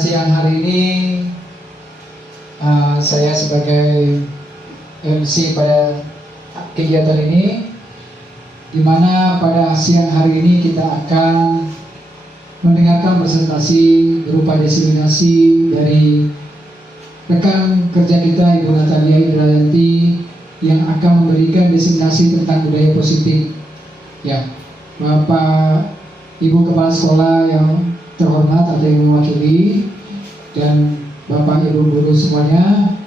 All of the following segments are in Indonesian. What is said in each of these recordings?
siang hari ini saya sebagai MC pada kegiatan ini, di mana pada siang hari ini kita akan mendengarkan presentasi berupa diseminasi dari rekan kerja kita Ibu Natalia Indrayanti yang akan memberikan diseminasi tentang budaya positif. Ya, Bapak Ibu Kepala Sekolah yang terhormat atau yang mewakili dan Bapak Ibu guru semuanya,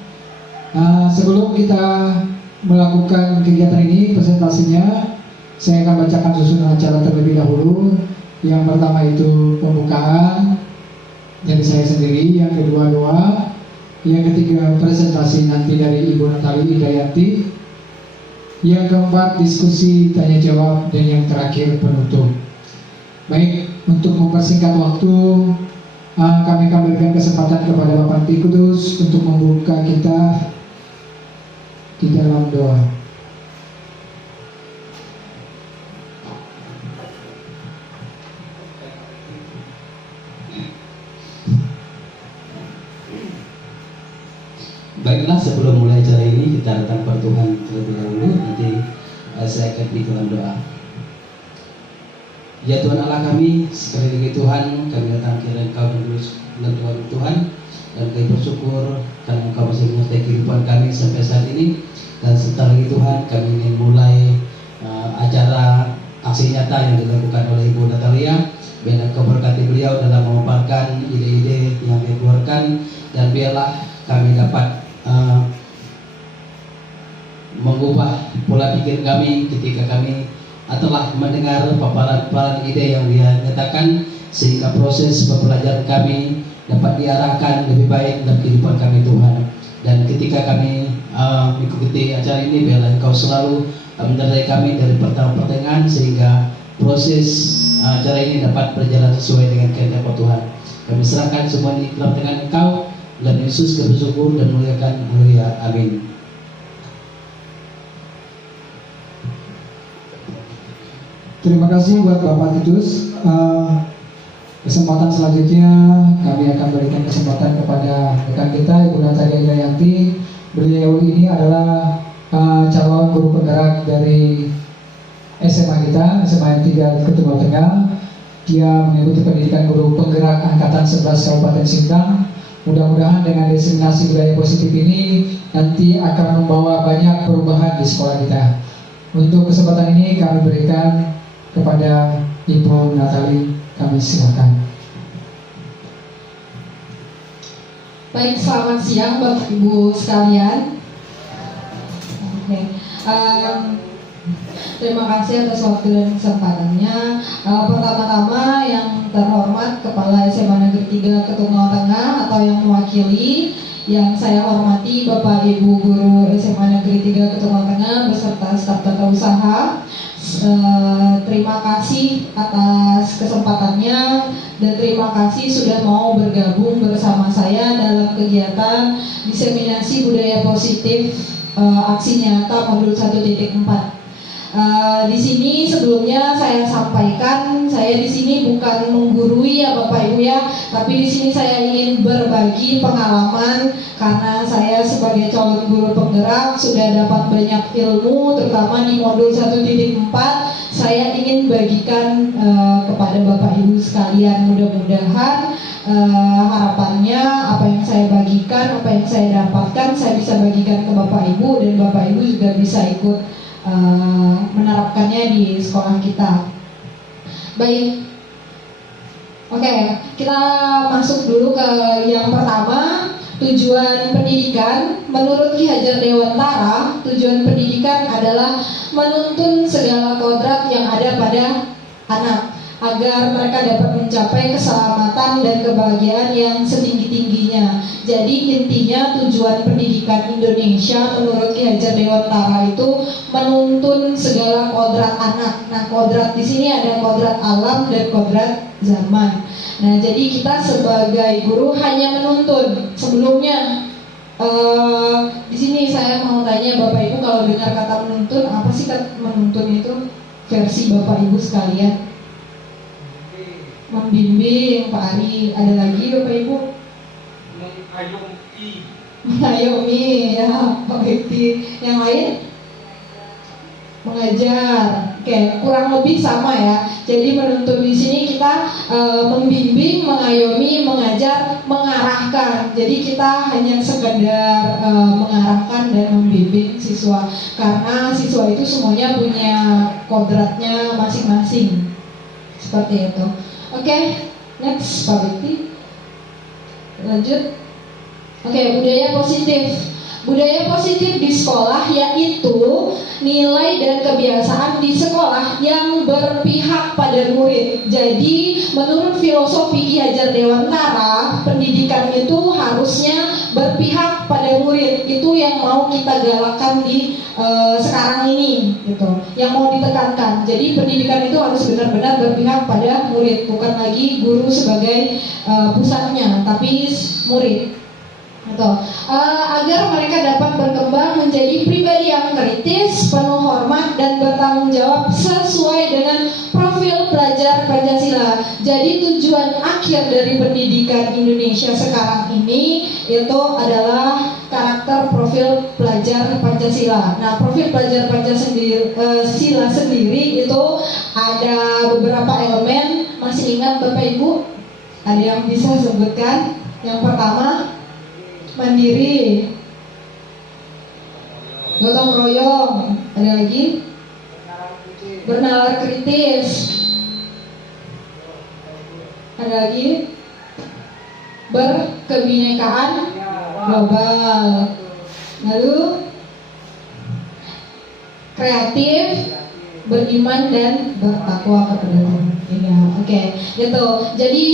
sebelum kita melakukan kegiatan ini presentasinya, saya akan bacakan susunan acara terlebih dahulu. Yang pertama itu pembukaan dari saya sendiri, yang kedua doa, yang ketiga presentasi nanti dari Ibu Natalia Indrayanti, yang keempat diskusi tanya jawab, dan yang terakhir penutup. Baik, untuk mempersingkat waktu, kami akan berikan kesempatan kepada Bapak Tri Kudus untuk membuka kita di dalam doa. Baiklah, sebelum mulai acara ini kita datang kepada Tuhan terlebih dahulu. Nanti saya akan di dalam doa. Ya Tuhan Allah kami, sekali lagi Tuhan, kami datang kira Engkau dan Tuhan, dan kami bersyukur karena Engkau masih menyertai kehidupan kami sampai saat ini. Dan sebentar lagi Tuhan, kami ingin mulai acara aksi nyata yang dilakukan oleh Ibu Natalia. Biarlah Engkau berkati beliau dalam memaparkan ide-ide yang dikeluarkan, dan biarlah kami dapat mengubah pola pikir kami ketika kami telah mendengar paparan ide yang dia nyatakan, sehingga proses pembelajaran kami dapat diarahkan lebih baik dalam kehidupan kami Tuhan. Dan ketika kami mengikuti acara ini, biarlah Engkau selalu menyertai kami dari pertama pertengahan, sehingga proses acara ini dapat berjalan sesuai dengan kehendak Tuhan. Kami serahkan semua ini dalam tangan Engkau, dan Yesus kami bersyukur dan muliakan. Haleluya, amin. Terima kasih buat Bapak Titus. Kesempatan selanjutnya kami akan berikan kesempatan kepada rekan kita Ibu Natalia Indrayanti. Beliau ini adalah calon guru penggerak dari SMA kita, SMA 3 Ketua Tengah. Dia mengikuti pendidikan guru penggerak angkatan 11 Kabupaten Sintang. Mudah-mudahan dengan diseminasi budaya positif ini nanti akan membawa banyak perubahan di sekolah kita. Untuk kesempatan ini kami berikan kepada Ibu Natalia, kami silakan. Baik, selamat siang Bapak Ibu sekalian. Terima kasih atas waktu dan kesempatannya. Pertama-tama yang terhormat Kepala SMA Negeri 3 Ketunggal Tengah atau yang mewakili, yang saya hormati Bapak Ibu Guru SMA Negeri 3 Ketunggal Tengah beserta staf tata usaha. Terima kasih atas kesempatannya, dan terima kasih sudah mau bergabung bersama saya dalam kegiatan diseminasi budaya positif aksi nyata modul 1.4. Di sini sebelumnya saya sampaikan, saya di sini bukan menggurui ya Bapak Ibu ya, tapi di sini saya ingin berbagi pengalaman karena saya sebagai calon guru penggerak sudah dapat banyak ilmu, terutama di modul 1.4. Saya ingin bagikan kepada Bapak Ibu sekalian. Mudah-mudahan harapannya apa yang saya bagikan, apa yang saya dapatkan, saya bisa bagikan ke Bapak Ibu, dan Bapak Ibu juga bisa ikut menerapkannya di sekolah kita. Baik, oke, kita masuk dulu ke yang pertama. Tujuan pendidikan menurut Ki Hajar Dewantara, tujuan pendidikan adalah menuntun segala kodrat yang ada pada anak agar mereka dapat mencapai keselamatan dan kebahagiaan yang setinggi-tingginya. Jadi intinya tujuan pendidikan Indonesia menurut Ki Hajar Dewantara itu menuntun segala kodrat anak. Nah, kodrat di sini ada kodrat alam dan kodrat zaman. Nah, jadi kita sebagai guru hanya menuntun. Sebelumnya di sini saya mau tanya Bapak Ibu, kalau dengar kata menuntun, apa sih kata menuntun itu versi Bapak Ibu sekalian? Membimbing, Pak Ari, ada lagi Bapak Ibu? mengayomi ya Pak Bekti. Yang lain mengajar. Oke, kurang lebih sama ya. Jadi menuntun di sini kita membimbing, mengayomi, mengajar, mengarahkan. Jadi kita hanya sekedar mengarahkan dan membimbing siswa, karena siswa itu semuanya punya kodratnya masing-masing. Seperti itu. Oke, next Pak Bekti. Lanjut. Oke, budaya positif. Budaya positif di sekolah yaitu nilai dan kebiasaan di sekolah yang berpihak pada murid. Jadi menurut filosofi Ki Hajar Dewantara, pendidikan itu harusnya berpihak pada murid. Itu yang mau kita galakkan di sekarang ini, gitu. Yang mau ditekankan. Jadi pendidikan itu harus benar-benar berpihak pada murid, bukan lagi guru sebagai pusatnya, tapi murid. Agar mereka dapat berkembang menjadi pribadi yang kritis, penuh hormat dan bertanggung jawab sesuai dengan profil pelajar Pancasila. Jadi tujuan akhir dari pendidikan Indonesia sekarang ini itu adalah karakter profil pelajar Pancasila. Nah, profil pelajar Pancasila sendiri itu ada beberapa elemen. Masih ingat Bapak Ibu? Ada yang bisa sebutkan? Yang pertama, mandiri, gotong royong, ada lagi bernalar kritis, ada lagi berkebinekaan global, lalu kreatif, beriman dan bertakwa kepada Tuhan. Ya, oke, gitu. Jadi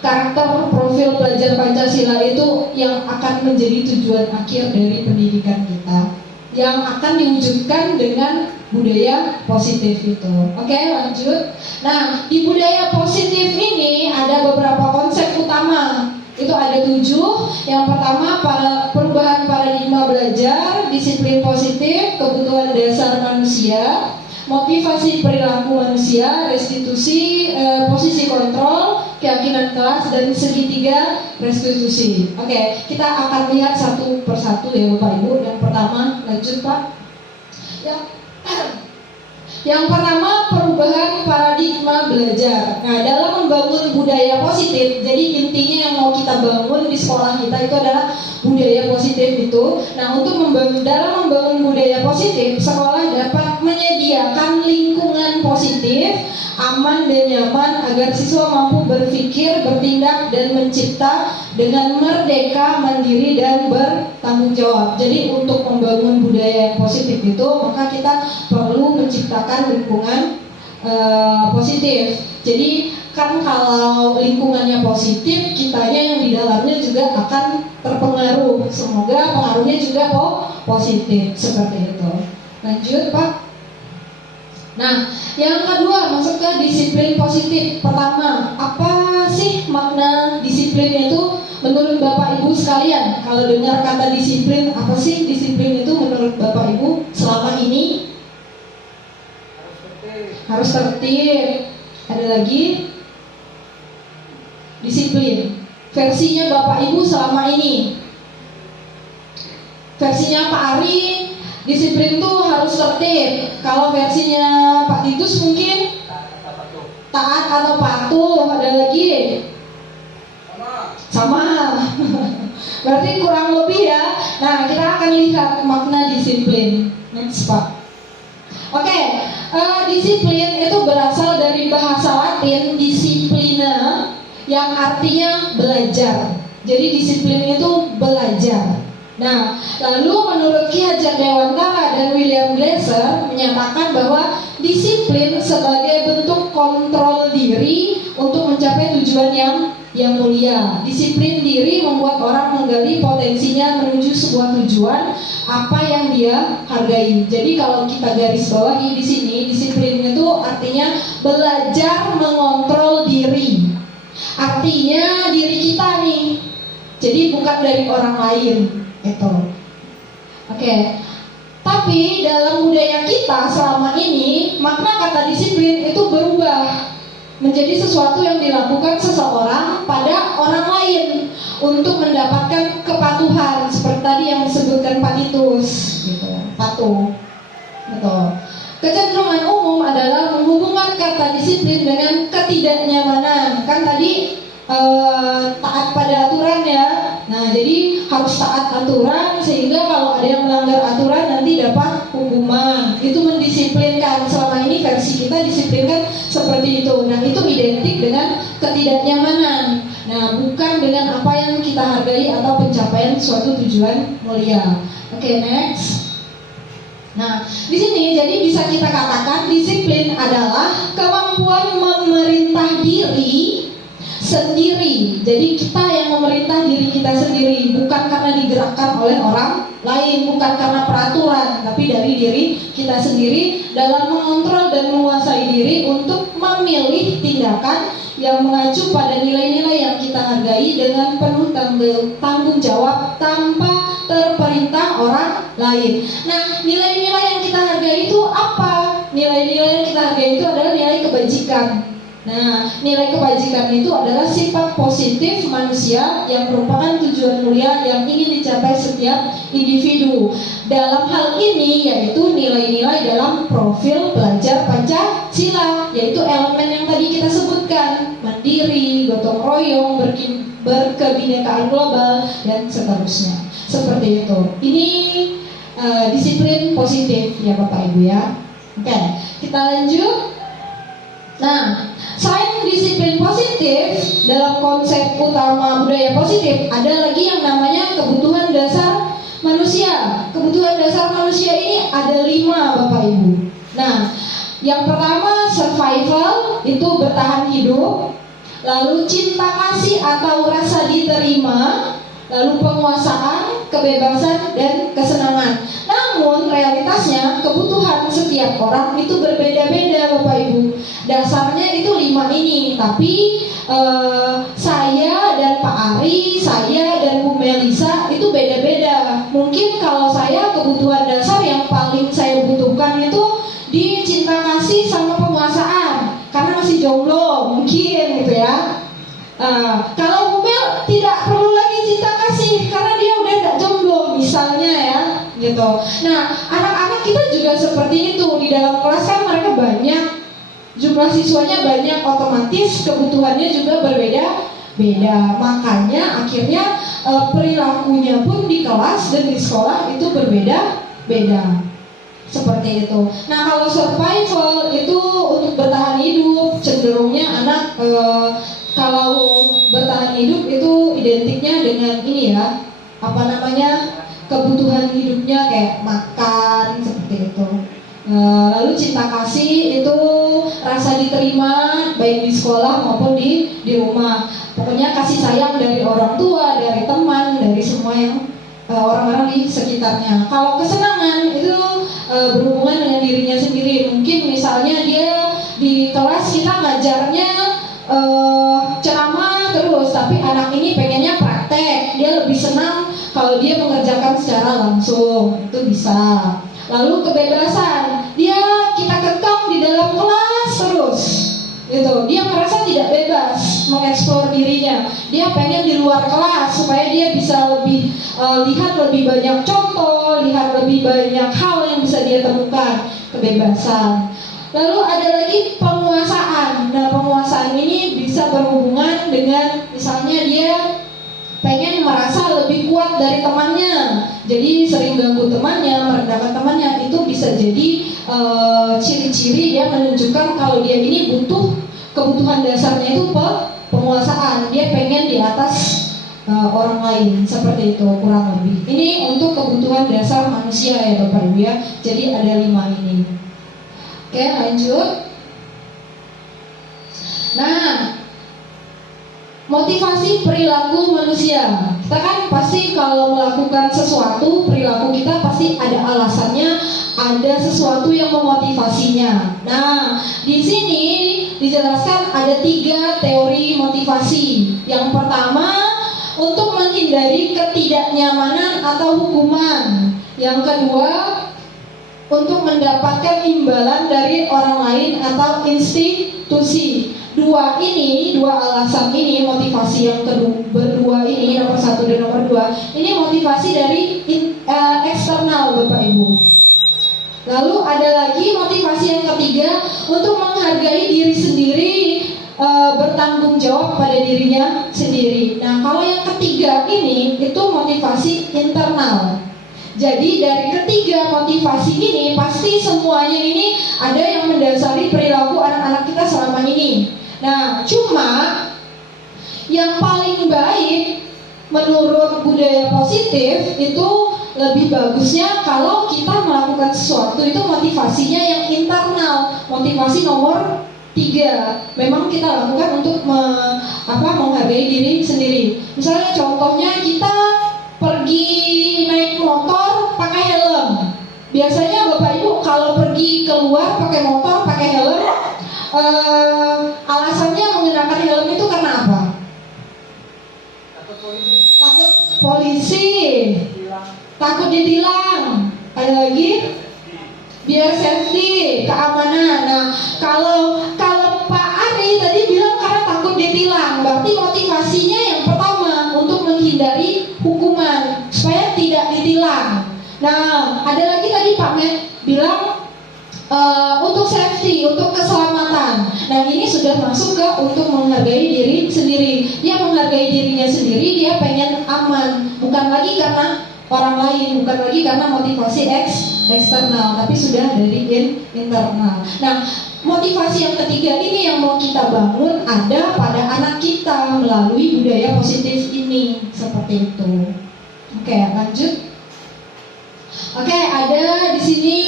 karakter profil pelajar Pancasila itu yang akan menjadi tujuan akhir dari pendidikan kita, yang akan diwujudkan dengan budaya positif itu. Oke, lanjut. Nah, di budaya positif ini ada beberapa konsep utama. Itu ada 7. Yang pertama, perubahan paradigma belajar, disiplin positif, kebutuhan dasar manusia, motivasi perilaku manusia, restitusi, posisi kontrol, keyakinan kelas, dan segitiga restitusi. Oke, kita akan lihat satu persatu ya Bapak Ibu. Yang pertama, lanjut Pak. Yang pertama, perubahan paradigma belajar. Nah, dalam membangun budaya positif, jadi intinya yang mau kita bangun di sekolah kita itu adalah budaya positif itu. Nah, untuk dalam membangun budaya positif, sekolah dapat menyediakan lingkungan positif, aman dan nyaman agar siswa mampu berpikir, bertindak, dan mencipta dengan merdeka, mandiri, dan bertanggung jawab. Jadi untuk membangun budaya yang positif itu, maka kita perlu menciptakan lingkungan positif. Jadi kan kalau lingkungannya positif, kitanya yang di dalamnya juga akan terpengaruh. Semoga pengaruhnya juga positif, seperti itu. Lanjut Pak. Nah, yang kedua, masuk ke disiplin positif. Pertama, apa sih makna disiplin itu menurut Bapak Ibu sekalian? Kalau dengar kata disiplin, apa sih disiplin itu menurut Bapak Ibu selama ini? Harus tertib. Ada lagi? Disiplin. Versinya Bapak Ibu selama ini. Versinya Pak Ari, disiplin itu harus tertib. Kalau versinya Pak Titus mungkin taat atau patuh. Ada lagi? Sama. Berarti kurang lebih ya. Nah, kita akan lihat makna disiplin. Next Pak. Oke, disiplin itu berasal dari bahasa Latin disciplina, yang artinya belajar. Jadi disiplin itu belajar. Nah, lalu menurut Ki Hajar Dewantara dan William Glasser menyatakan bahwa disiplin sebagai bentuk kontrol diri untuk mencapai tujuan yang mulia. Disiplin diri membuat orang menggali potensinya menuju sebuah tujuan apa yang dia hargai. Jadi kalau kita garis bawahi di sini, disiplin itu artinya belajar mengontrol diri. Artinya diri kita nih. Jadi bukan dari orang lain. Itu. Oke. Tapi dalam budaya kita selama ini makna kata disiplin itu berubah. menjadi sesuatu yang dilakukan seseorang pada orang lain untuk mendapatkan kepatuhan, seperti tadi yang disebutkan Pak Titus, gitu, patuh. Betul. Kecenderungan umum adalah menghubungkan kata disiplin dengan ketidaknyamanan. Kan tadi taat pada aturan ya. Nah, jadi harus taat aturan sehingga kalau ada yang melanggar aturan nanti dapat hukuman. Itu mendisiplinkan. Selama ini versi kita disiplinkan seperti itu. Nah, itu identik dengan ketidaknyamanan. Nah, bukan dengan apa yang kita hargai atau pencapaian suatu tujuan mulia. Oke, next. Nah, di sini jadi bisa kita katakan disiplin adalah kemampuan memerintah diri sendiri. Jadi kita yang memerintah diri kita sendiri, bukan karena digerakkan oleh orang lain, bukan karena peraturan, tapi dari diri kita sendiri dalam mengontrol dan menguasai diri untuk memilih tindakan yang mengacu pada nilai-nilai yang kita hargai dengan penuh tanggung jawab tanpa terperintah orang lain. Nah, nilai-nilai yang kita hargai itu apa? Nilai-nilai yang kita hargai itu adalah nilai kebajikan. Nah, nilai kebajikan itu adalah sifat positif manusia yang merupakan tujuan mulia yang ingin dicapai setiap individu. Dalam hal ini yaitu nilai-nilai dalam profil pelajar Pancasila, yaitu elemen yang tadi kita sebutkan, mandiri, gotong royong, berkebinekaan global, dan seterusnya. Seperti itu. Ini disiplin positif ya Bapak Ibu ya. Oke, kita lanjut. Nah, selain disiplin positif, dalam konsep utama budaya positif ada lagi yang namanya kebutuhan dasar manusia. Kebutuhan dasar manusia ini ada 5 Bapak Ibu. Nah, yang pertama survival, itu bertahan hidup. Lalu cinta kasih atau rasa diterima. Lalu penguasaan, kebebasan, dan kesenangan. Namun realitasnya kebutuhan setiap orang itu berbeda-beda Bapak Ibu. Dasarnya itu 5 ini. Tapi saya dan Pak Ari, saya dan Bu Melisa itu beda-beda. Mungkin kalau saya kebutuhan dasar yang paling saya butuhkan itu di cinta kasih sama penguasaan, karena masih jomblo mungkin gitu ya. Kalau Bu Mel tidak perlu lagi cinta kasih karena dia udah gak jomblo misalnya ya gitu. Nah, anak-anak kita juga seperti itu. Di dalam kelas kan mereka banyak, jumlah siswanya banyak, otomatis kebutuhannya juga berbeda-beda. Makanya akhirnya perilakunya pun di kelas dan di sekolah itu berbeda-beda. Seperti itu. Nah, kalau survival itu untuk bertahan hidup, cenderungnya anak kalau bertahan hidup itu identiknya dengan ini ya, apa namanya, kebutuhan hidupnya kayak makan, seperti itu. Lalu cinta kasih itu rasa diterima baik di sekolah maupun di rumah. Pokoknya kasih sayang dari orang tua, dari teman, dari semua yang orang-orang di sekitarnya. Kalau kesenangan itu berhubungan dengan dirinya sendiri. Mungkin misalnya dia di kelas kita ngajarnya ceramah terus, tapi anak ini pengennya praktek. Dia lebih senang kalau dia mengerjakan secara langsung, itu bisa. Lalu kebebasan, kita kekang di dalam kelas terus, gitu. Dia merasa tidak bebas mengeksplor dirinya. Dia pengen di luar kelas supaya dia bisa lebih lihat lebih banyak contoh, lihat lebih banyak hal yang bisa dia temukan. Kebebasan. Lalu ada lagi penguasaan. Nah, penguasaan ini bisa berhubungan dengan misalnya dia pengen merasa lebih kuat dari temannya, jadi sering ganggu temannya, merendahkan temannya. Itu bisa jadi ciri-ciri dia menunjukkan kalau dia ini butuh kebutuhan dasarnya itu penguasaan. Dia pengen di atas orang lain, seperti itu kurang lebih. Ini untuk kebutuhan dasar manusia ya Bapak Ibu ya. Jadi ada 5 ini. Oke, lanjut. Nah, motivasi perilaku manusia. Kita kan pasti kalau melakukan sesuatu, perilaku kita pasti ada alasannya, ada sesuatu yang memotivasinya. Nah, di sini dijelaskan ada 3 teori motivasi. Yang pertama, untuk menghindari ketidaknyamanan atau hukuman. Yang kedua, untuk mendapatkan imbalan dari orang lain atau institusi. dua alasan ini, motivasi yang berdua ini, nomor 1 dan nomor 2, ini motivasi dari eksternal Bapak Ibu. Lalu ada lagi motivasi yang ketiga, untuk menghargai diri sendiri, bertanggung jawab pada dirinya sendiri. Nah, kalau yang ketiga ini itu motivasi internal. Jadi dari ketiga motivasi ini pasti semuanya ini ada yang mendasari perilaku anak-anak kita selama ini. Nah, cuma yang paling baik menurut budaya positif itu lebih bagusnya kalau kita melakukan sesuatu itu motivasinya yang internal, motivasi nomor 3. Memang kita lakukan untuk menghargai diri sendiri. Misalnya contohnya kita pergi naik motor pakai helm. Biasanya Bapak Ibu kalau pergi keluar pakai motor pakai helm, alasannya menggunakan helm itu karena apa? Takut polisi, takut ditilang. Ada lagi? Biar safety, keamanan. Nah, kalau Pak Ari tadi bilang karena takut ditilang, berarti motivasinya yang pertama untuk menghindari hukuman supaya tidak ditilang. Nah, ada lagi tadi Pak Met bilang untuk safety, untuk keselamatan. Nah, ini sudah masuk ke untuk menghargai diri sendiri. Dia menghargai dirinya sendiri, dia pengen aman, bukan lagi karena orang lain, bukan lagi karena motivasi eksternal, tapi sudah dari internal. Nah, motivasi yang ketiga ini yang mau kita bangun ada pada anak kita melalui budaya positif ini, seperti itu. Oke, lanjut. Oke, ada di sini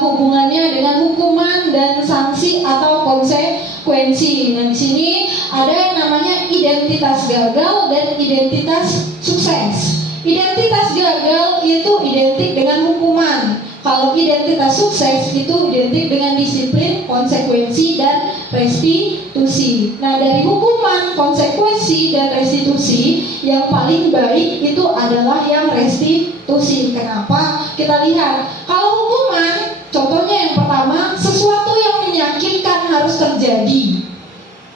hubungannya dengan hukuman dan sanksi atau konsekuensi. Nah, di sini ada yang namanya identitas gagal dan identitas sukses. Identitas gagal itu identik dengan hukuman. Kalau identitas sukses itu identik dengan disiplin, konsekuensi, dan restitusi. Nah, dari hukuman, konsekuensi, dan restitusi, yang paling baik itu adalah yang restitusi. Kenapa? Kita lihat. Kalau hukuman, contohnya yang pertama, sesuatu yang menyakitkan harus terjadi.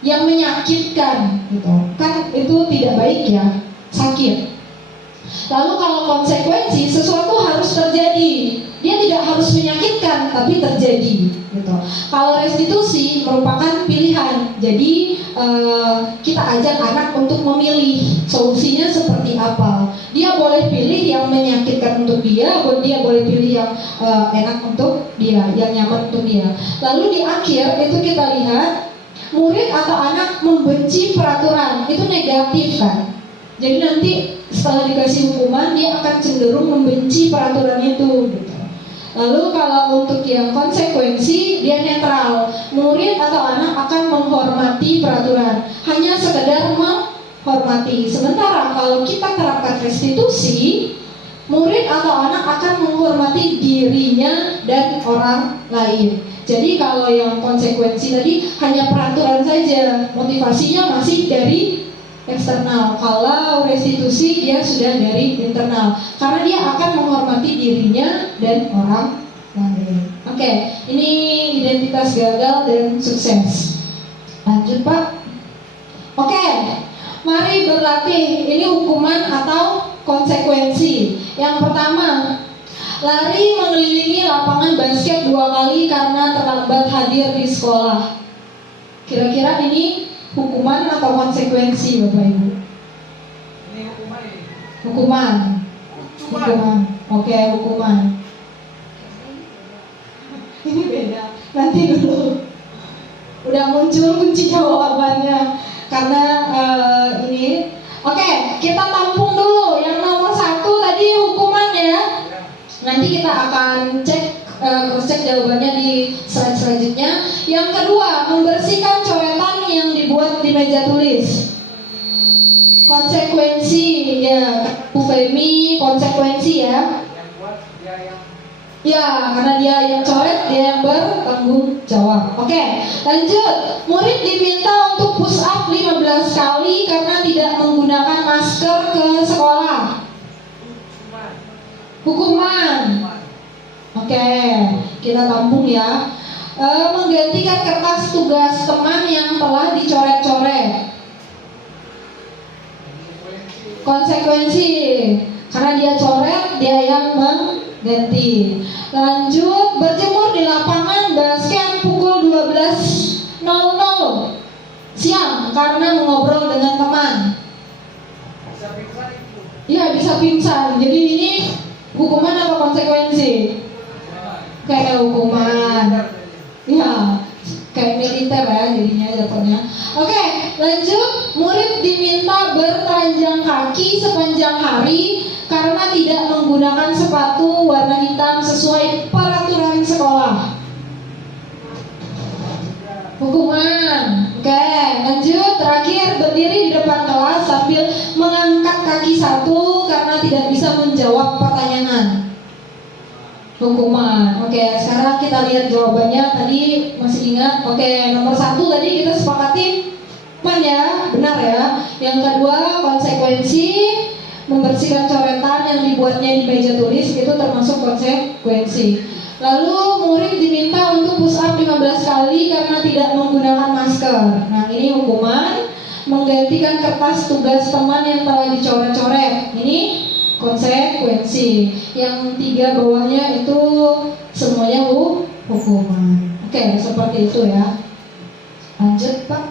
Yang menyakitkan, gitu. Kan itu tidak baik ya, sakit. Lalu kalau konsekuensi, sesuatu harus terjadi. Dia tidak harus menyakitkan, tapi terjadi, gitu. Kalau restitusi merupakan pilihan. Jadi kita ajak anak untuk memilih solusinya seperti apa. Dia boleh pilih yang menyakitkan untuk dia boleh pilih yang enak untuk dia, yang nyaman untuk dia. Lalu di akhir itu kita lihat murid atau anak membenci peraturan, itu negatif kan. Jadi nanti setelah dikasih hukuman dia akan cenderung membenci peraturan itu, gitu. Lalu kalau untuk yang konsekuensi dia netral. Murid atau anak akan menghormati peraturan, hanya sekedar menghormati. Sementara kalau kita terapkan restitusi, murid atau anak akan menghormati dirinya dan orang lain. Jadi kalau yang konsekuensi tadi hanya peraturan saja, motivasinya masih dari eksternal. Kalau restitusi dia sudah dari internal, karena dia akan menghormati dirinya dan orang lain. Oke, ini identitas gagal dan sukses. Lanjut Pak. Oke, mari berlatih. Ini hukuman atau konsekuensi. Yang pertama, lari mengelilingi lapangan basket 2 kali karena terlambat hadir di sekolah. Kira-kira ini hukuman atau konsekuensi Bapak Ibu? Ini hukuman ini. Hukuman. Oke, hukuman. Ini beda. Nanti dulu. Udah muncul kunci jawabannya. Karena ini. Oke, kita tampung dulu. Yang nomor 1 tadi hukuman ya. Nanti kita akan cek jawabannya di slide selanjutnya. Yang kedua, membersihkan coretan yang dibuat di meja tulis. Konsekuensi ya, Bu Femi, konsekuensi ya. Yang buat dia yang Ya, karena dia yang coret, dia yang bertanggung jawab. Oke, lanjut. Murid diminta untuk push up 15 kali karena tidak menggunakan masker ke sekolah. Hukuman. Oke, kita tampung ya. menggantikan kertas tugas teman yang telah dicoret-coret. Konsekuensi, karena dia coret, dia yang mengganti. Lanjut, berjemur di lapangan basket pukul 12.00 siang karena mengobrol dengan teman. Ya, bisa pingsan. Jadi ini hukuman apa konsekuensi? Kayak hukuman. Ya, kayak militer ya jadinya jatuhnya. Oke, lanjut. Murid diminta bertelanjang kaki sepanjang hari karena tidak menggunakan sepatu warna hitam sesuai peraturan sekolah. Hukuman. Oke, lanjut. Terakhir, berdiri di depan kelas sambil mengangkat kaki satu karena tidak bisa menjawab pertanyaan. Hukuman. Oke, sekarang kita lihat jawabannya. Tadi masih ingat? Oke, nomor 1 tadi kita sepakati ya, benar ya. Yang kedua, konsekuensi membersihkan coretan yang dibuatnya di meja tulis itu termasuk konsekuensi. Lalu murid diminta untuk push up 15 kali karena tidak menggunakan masker. Nah, ini hukuman. Menggantikan kertas tugas teman yang telah dicoret-coret. Ini konsekuensi. Yang 3 bawahnya itu semuanya hukuman. Oke, seperti itu ya. Lanjut, Pak.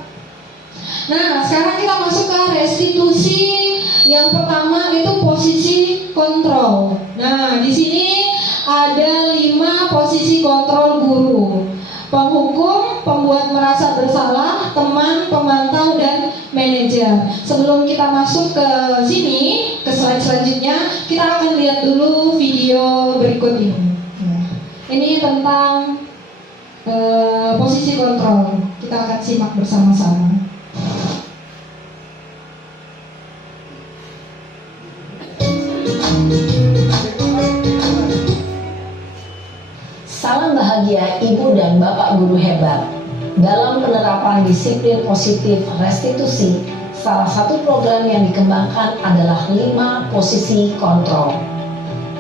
Nah, sekarang kita masuk ke restitusi. Yang pertama itu posisi kontrol. Nah, di sini ada 5 posisi kontrol guru: penghukum, pembuat merasa bersalah, teman, pemantau, dan manajer. Sebelum kita masuk ke sini, ke slide selanjutnya, kita akan lihat dulu video berikut ini. Ini tentang posisi kontrol. Kita akan simak bersama-sama. Salam bahagia Ibu dan Bapak guru hebat. Dalam penerapan disiplin positif restitusi, salah satu program yang dikembangkan adalah 5 posisi kontrol.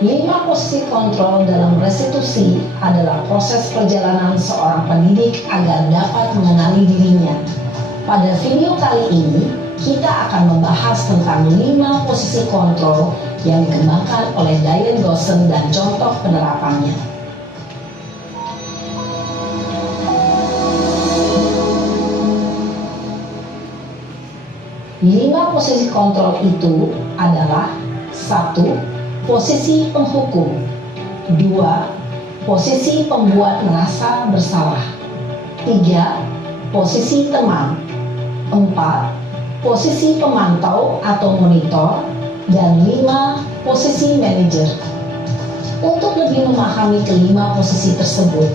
5 posisi kontrol dalam restitusi adalah proses perjalanan seorang pendidik agar dapat mengenali dirinya. Pada video kali ini, kita akan membahas tentang 5 posisi kontrol yang dikembangkan oleh Diane Dawson dan contoh penerapannya. 5 posisi kontrol itu adalah: 1. Posisi penghukum. 2. Posisi pembuat merasa bersalah. 3. Posisi teman. 4. Posisi pemantau atau monitor. Dan 5. Posisi manajer. Untuk lebih memahami kelima posisi tersebut,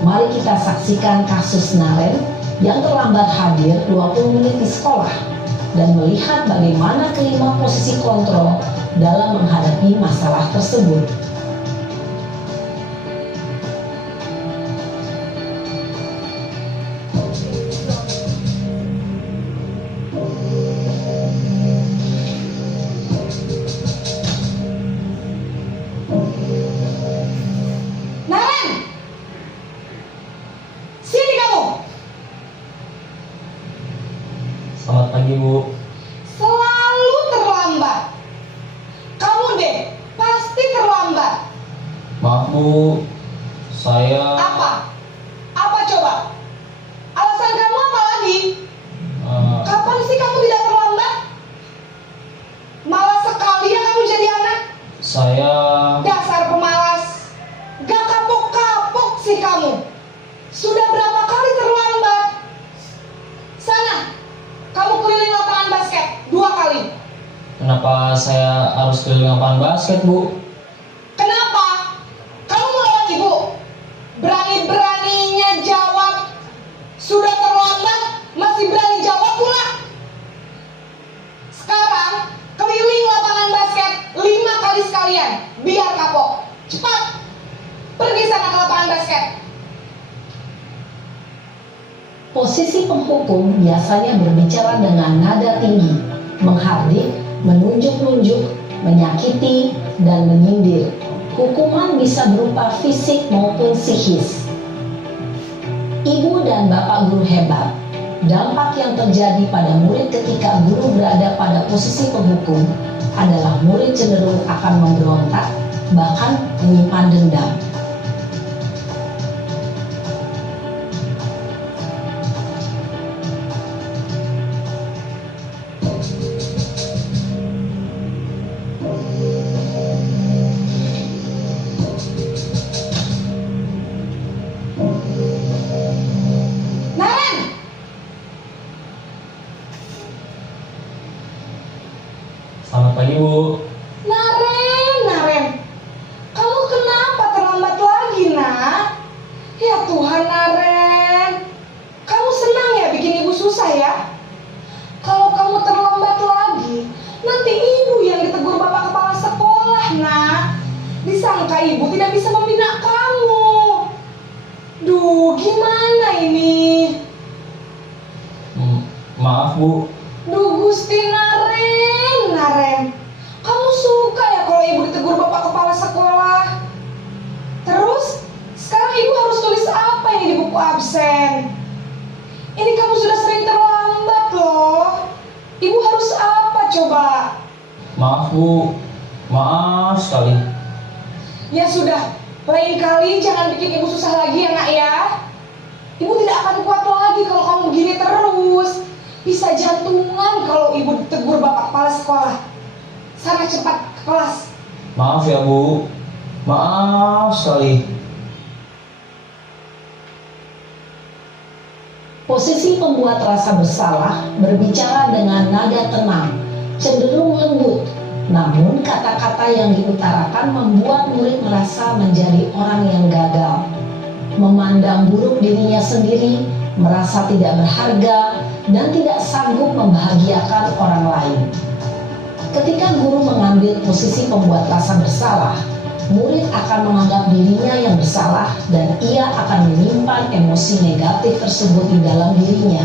mari kita saksikan kasus Naren yang terlambat hadir 20 menit di sekolah dan melihat bagaimana kelima posisi kontrol dalam menghadapi masalah tersebut. Naren, sini kamu. Selamat pagi, Bu. Selalu terlambat. Kamu deh, pasti terlambat. Maaf, Bu. Saya Apa? Apa coba? Alasan kamu apa lagi? Kapan sih kamu tidak terlambat? Malas sekali ya kamu jadi anak. saya Dasar pemalas. Gak kapok-kapok sih kamu. Sudah berapa kali terlambat? Sana, kamu keliling lapangan basket 2 kali. Kenapa saya harus keliling lapangan basket, Bu? Kenapa? Kamu melawan ibu. Berani-beraninya jawab. Sudah terlambat, masih berani jawab pula. Sekarang, keliling lapangan basket 5 kali sekalian. Biar kapok. Cepat. Pergi sana ke lapangan basket. Posisi penghukum biasanya berbicara dengan nada tinggi, menghardik, menunjuk-nunjuk, menyakiti, dan menyindir. Hukuman bisa berupa fisik maupun psikis. Ibu dan bapak guru hebat, dampak yang terjadi pada murid ketika guru berada pada posisi penghukum adalah murid cenderung akan memberontak, bahkan menyimpan dendam. Selamat pagi, Bu. Naren, kamu kenapa terlambat lagi, nak? Ya Tuhan, Naren, kamu senang ya bikin ibu susah ya? Kalau kamu terlambat lagi, nanti ibu yang ditegur bapak kepala sekolah, nak. Disangka ibu tidak bisa membina kamu. Duh, gimana ini? Maaf, Bu. Duh, Gusti Naren, kamu suka ya kalau ibu ditegur bapak kepala sekolah? Terus, sekarang ibu harus tulis apa ini di buku absen? Ini kamu sudah sering terlambat loh. Ibu harus apa coba? Maaf, Bu. Maaf sekali. Ya sudah, lain kali jangan bikin ibu susah lagi ya nak ya. Ibu tidak akan kuat lagi kalau kamu begini terus. Bisa jantungan kalau ibu ditegur bapak kepala sekolah. Sana cepat ke kelas. Maaf ya, Bu. Maaf sekali. Posisi pembuat rasa bersalah berbicara dengan nada tenang, cenderung lembut. Namun kata-kata yang diutarakan membuat murid merasa menjadi orang yang gagal, memandang buruk dirinya sendiri, merasa tidak berharga, dan tidak sanggup membahagiakan orang lain. Ketika guru mengambil posisi pembuat rasa bersalah, murid akan menganggap dirinya yang bersalah dan ia akan menyimpan emosi negatif tersebut di dalam dirinya.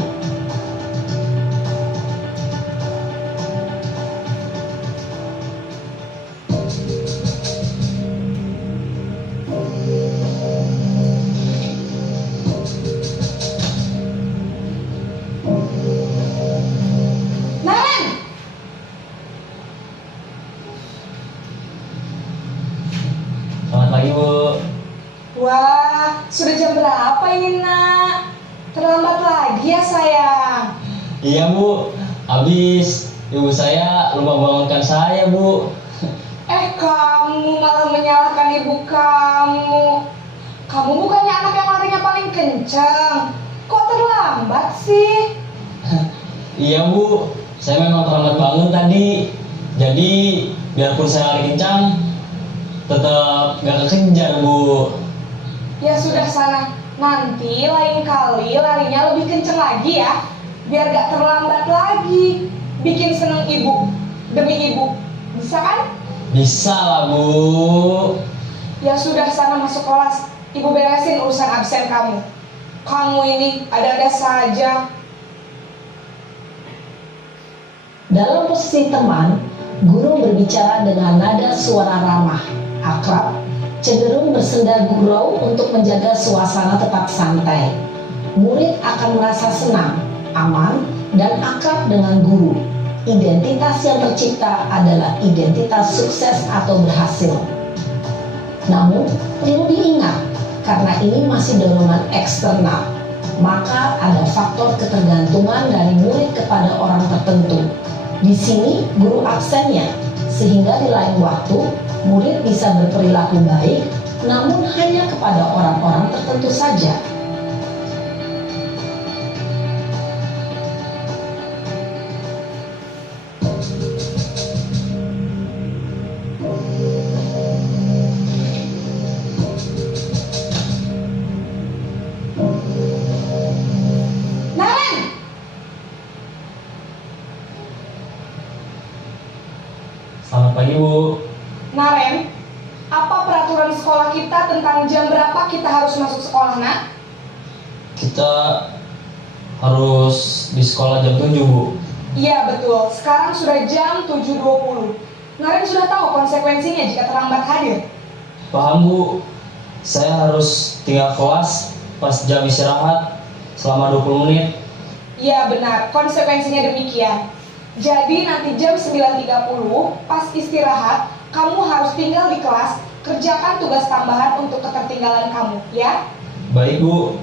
Selamat pagi, Bu. Wah, sudah jam berapa ini nak? Terlambat lagi ya sayang. Iya, Bu. Habis ibu saya lupa bangunkan saya, Bu. Kamu malah menyalahkan ibu kamu. Kamu bukannya anak yang larinya paling kencang. Kok terlambat sih? Iya, Bu. Saya memang terlambat bangun tadi. Jadi, biarpun saya lari kencang, tetap gak kekejar, Bu. Ya sudah sana. Nanti lain kali larinya lebih kencang lagi ya. Biar gak terlambat lagi. Bikin seneng ibu. Demi ibu. Bisa kan? Bisa lah, Bu. Ya sudah sana masuk kelas. Ibu beresin urusan absen kamu. Kamu ini ada-ada saja. Dalam posisi teman, guru berbicara dengan nada suara ramah, akrab, cenderung bersenda gurau untuk menjaga suasana tetap santai. Murid akan merasa senang, aman, dan akrab dengan guru. Identitas yang tercipta adalah identitas sukses atau berhasil. Namun, perlu diingat, karena ini masih dorongan eksternal, maka ada faktor ketergantungan dari murid kepada orang tertentu. Di sini guru absennya, sehingga di lain waktu murid bisa berperilaku baik, namun hanya kepada orang-orang tertentu saja. Naren! Selamat pagi, Bu. Naren, apa peraturan sekolah kita tentang jam berapa kita harus masuk sekolah, nak? Kita harus di sekolah jam 7, Bu. Iya betul, sekarang sudah jam 7.20. Naren sudah tahu konsekuensinya jika terlambat hadir. Paham, Bu. Saya harus tinggal kelas pas jam istirahat selama 20 menit. Iya benar, konsekuensinya demikian. Jadi nanti jam 9.30 pas istirahat, kamu harus tinggal di kelas, kerjakan tugas tambahan untuk ketertinggalan kamu, ya. Baik Bu.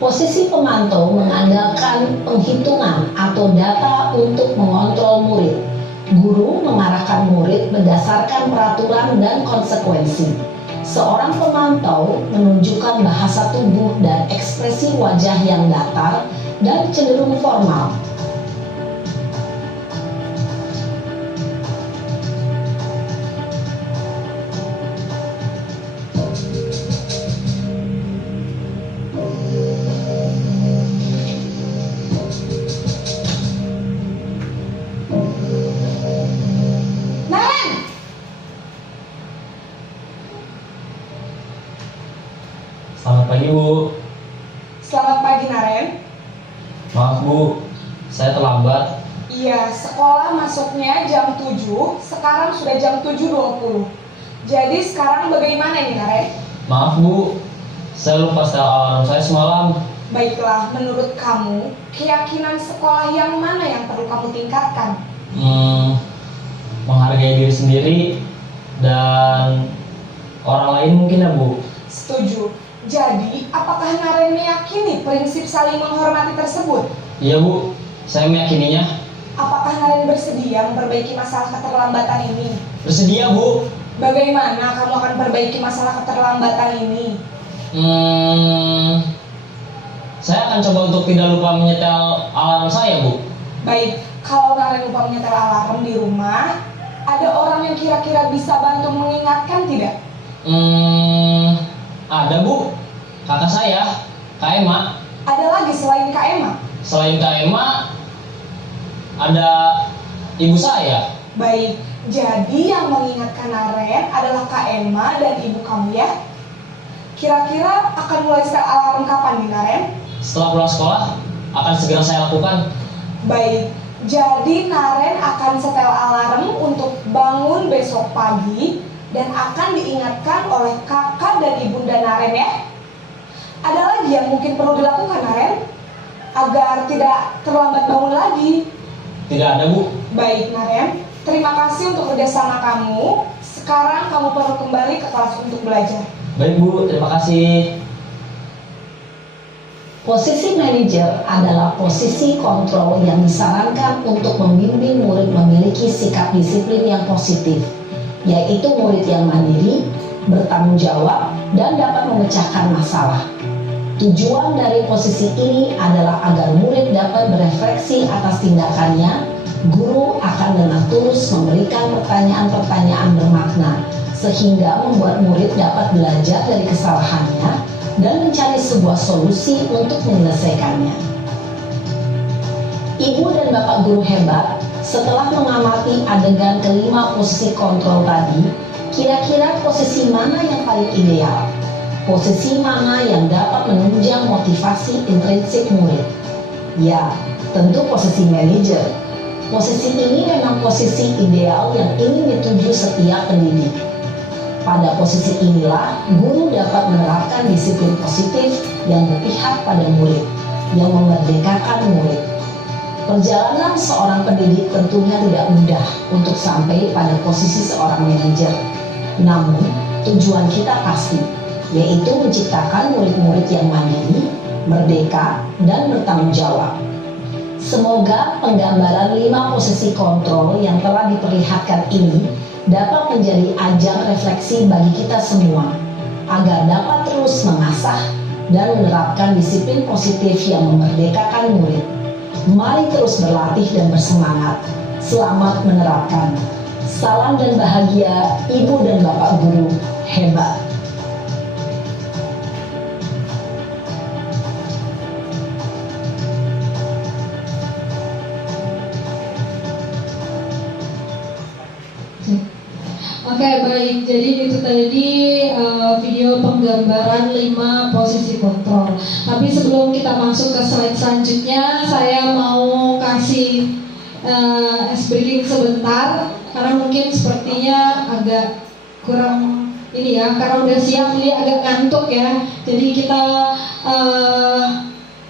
Posisi pemantau mengandalkan penghitungan atau data untuk mengontrol murid. Guru mengarahkan murid berdasarkan peraturan dan konsekuensi. Seorang pemantau menunjukkan bahasa tubuh dan ekspresi wajah yang datar dan cenderung formal. Naren! Selamat pagi Bu. Selamat pagi Naren. Maaf Bu, saya terlambat. Iya, sekolah masuknya jam 7, sekarang sudah jam 7.20. Jadi sekarang bagaimana nih Naren? Maaf Bu, saya lupa setel alarm saya semalam. Baiklah, menurut kamu, keyakinan sekolah yang mana yang perlu kamu tingkatkan? Menghargai diri sendiri dan orang lain mungkin ya Bu. Setuju. Jadi, apakah Naren meyakini prinsip saling menghormati tersebut? Iya Bu, saya meyakininya. Apakah Naren bersedia memperbaiki masalah keterlambatan ini? Bersedia Bu. Bagaimana kamu akan perbaiki masalah keterlambatan ini? Saya akan coba untuk tidak lupa menyetel alarm saya Bu. Baik, kalau Naren lupa menyetel alarm di rumah, ada orang yang kira-kira bisa bantu mengingatkan tidak? Ada Bu, kakak saya, Kak Emma. Ada lagi selain Kak Emma? Selain Kak Emma, ada ibu saya. Baik, jadi yang mengingatkan Naren adalah Kak Emma dan ibu kamu ya? Kira-kira akan mulai setel alarm kapan nih Naren? Setelah pulang sekolah, akan segera saya lakukan. Baik, jadi Naren akan setel alarm untuk bangun besok pagi dan akan diingatkan oleh kakak dan ibunda Naren ya. Ada lagi yang mungkin perlu dilakukan Naren agar tidak terlambat bangun lagi? Tidak ada Bu. Baik Naren, terima kasih untuk kerjasama kamu. Sekarang kamu perlu kembali ke kelas untuk belajar. Baik Bu, terima kasih. Posisi manajer adalah posisi kontrol yang disarankan untuk membimbing murid memiliki sikap disiplin yang positif, yaitu murid yang mandiri, bertanggung jawab, dan dapat memecahkan masalah. Tujuan dari posisi ini adalah agar murid dapat berefleksi atas tindakannya. Guru akan dengan tulus memberikan pertanyaan-pertanyaan bermakna, sehingga membuat murid dapat belajar dari kesalahannya dan mencari sebuah solusi untuk menyelesaikannya. Ibu dan Bapak guru hebat, setelah mengamati adegan kelima posisi kontrol tadi, kira-kira posisi mana yang paling ideal? Posisi mana yang dapat menunjang motivasi intrinsik murid? Ya, tentu posisi manajer. Posisi ini memang posisi ideal yang ingin dituju setiap pendidik. Pada posisi inilah, guru dapat menerapkan disiplin positif yang berpihak pada murid, yang memerdekakan murid. Perjalanan seorang pendidik tentunya tidak mudah untuk sampai pada posisi seorang manajer. Namun, tujuan kita pasti, yaitu menciptakan murid-murid yang mandiri, merdeka, dan bertanggung jawab. Semoga penggambaran 5 posisi kontrol yang telah diperlihatkan ini dapat menjadi ajang refleksi bagi kita semua, agar dapat terus mengasah dan menerapkan disiplin positif yang memerdekakan murid. Mari terus berlatih dan bersemangat. Selamat menerapkan. Salam dan bahagia Ibu dan Bapak guru hebat. Oke, baik. Jadi itu tadi video penggambaran 5 posisi kontrol. Tapi sebelum kita masuk ke slide selanjutnya, saya mau kasih briefing sebentar karena mungkin sepertinya agak kurang ini ya, karena udah siang jadi agak ngantuk ya. Jadi kita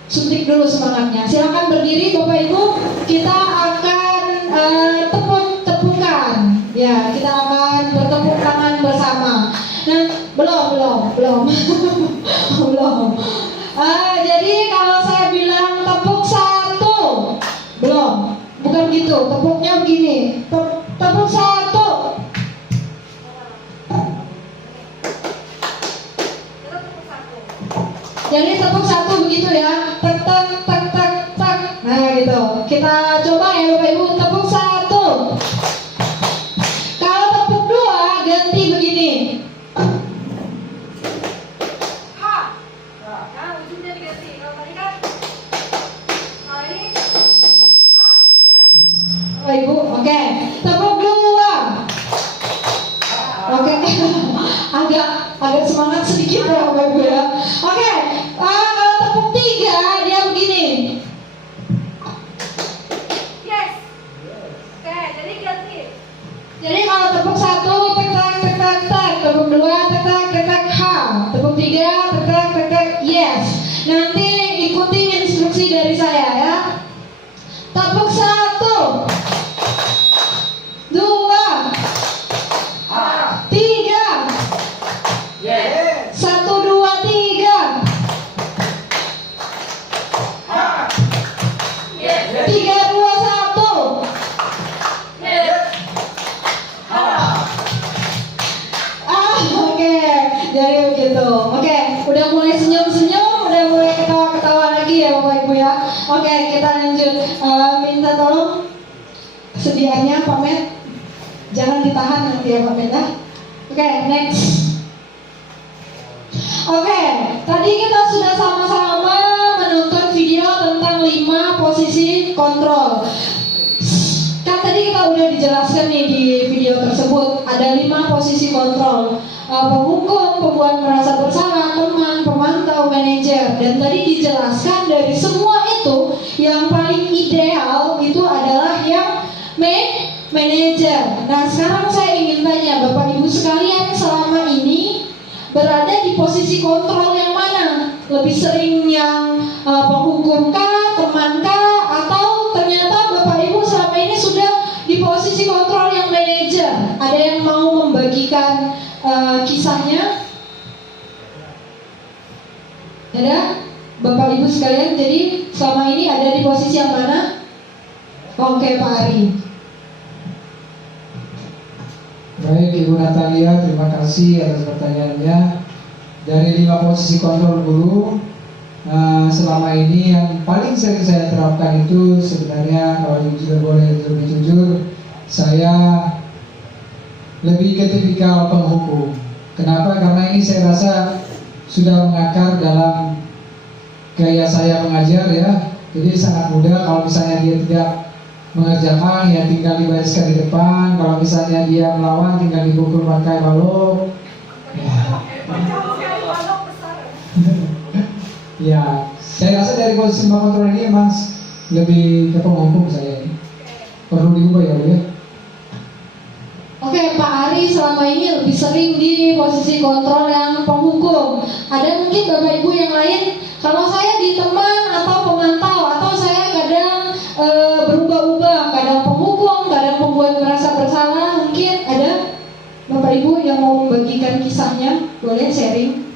suntik dulu semangatnya. Silakan berdiri Bapak Ibu. Kita akan tepuk-tepukan. Ya, kita akan bertepuk tangan bersama. Nah, belum. belum. Jadi kalau saya bilang tepuk satu, belum. Bukan gitu. Tepuknya begini. Tepuk satu. Jadi tepuk satu begitu ya. Tek tek tek tek tek. Nah gitu. Kita coba ya Bapak Ibu, tepuk satu. Kalau tepuk dua ganti begini. Ha. Nah, ujungnya diganti. Kalau tadi kan ini ha gitu ya. Bapak Ibu, oke. Tepuk dua. Oke. agak semangat sedikit ya Bapak Ibu ya. Oke. Kalau tepuk tiga dia begini. Yes. Oke, jadi ganti. Jadi kalau tepuk satu tek tek tek tek tek, tepuk dua tek tek tek tek ha, tepuk tiga tek tek tek tek yes. Nanti ikuti instruksi dari saya ya. Tepuk satu, dua, tiga, satu dua tiga, tiga dua satu. Oke, jadi begitu. Oke, udah mulai senyum-senyum, udah mulai ketawa-ketawa lagi ya Bapak Ibu ya. Oke, kita lanjut. Minta tolong sediaannya Pak Met, jangan ditahan nanti ya Pak Met ya. Oke, next. Oke, tadi kita sudah sama-sama menonton video tentang 5 posisi kontrol. Kan tadi kita udah dijelaskan nih di video tersebut ada 5 posisi kontrol: penghukum, pembuat merasa bersalah, teman, pemantau, manajer. Dan tadi dijelaskan dari semua itu yang paling ideal itu adalah yang manajer. Nah sekarang saya ingin tanya Bapak Ibu sekalian, selama ini berada di posisi kontrol yang mana? Lebih sering yang penghukum kah, teman kah, atau ternyata Bapak Ibu selama ini sudah di posisi kontrol yang manajer? Ada yang mau membagikan kisahnya? Ada? Bapak Ibu sekalian, jadi selama ini ada di posisi yang mana? Oke Pak Ari. Baik Ibu Natalia, terima kasih atas pertanyaannya. Dari 5 posisi kontrol guru, selama ini yang paling sering saya terapkan itu sebenarnya, kalau jujur boleh lebih jujur, saya lebih ke tipikal penghukum. Kenapa? Karena ini saya rasa sudah mengakar dalam gaya saya mengajar ya. Jadi sangat mudah kalau misalnya dia tidak mengerjakan ya tinggal dibariskan di depan. Kalau misalnya dia melawan tinggal dipukul pakai balok. Ya, saya rasa dari posisi kontrol ini emang lebih ke penghukum saya ini. Perlu diubah ya Bu ya. Oke, Pak Ari selama ini lebih sering di posisi kontrol yang penghukum. Ada mungkin Bapak Ibu yang lain, kalau saya di teman atau pemantau, atau saya kadang berubah-ubah, kadang penghukum, kadang pembuat merasa bersalah. Mungkin ada Bapak Ibu yang mau membagikan kisahnya, boleh sharing?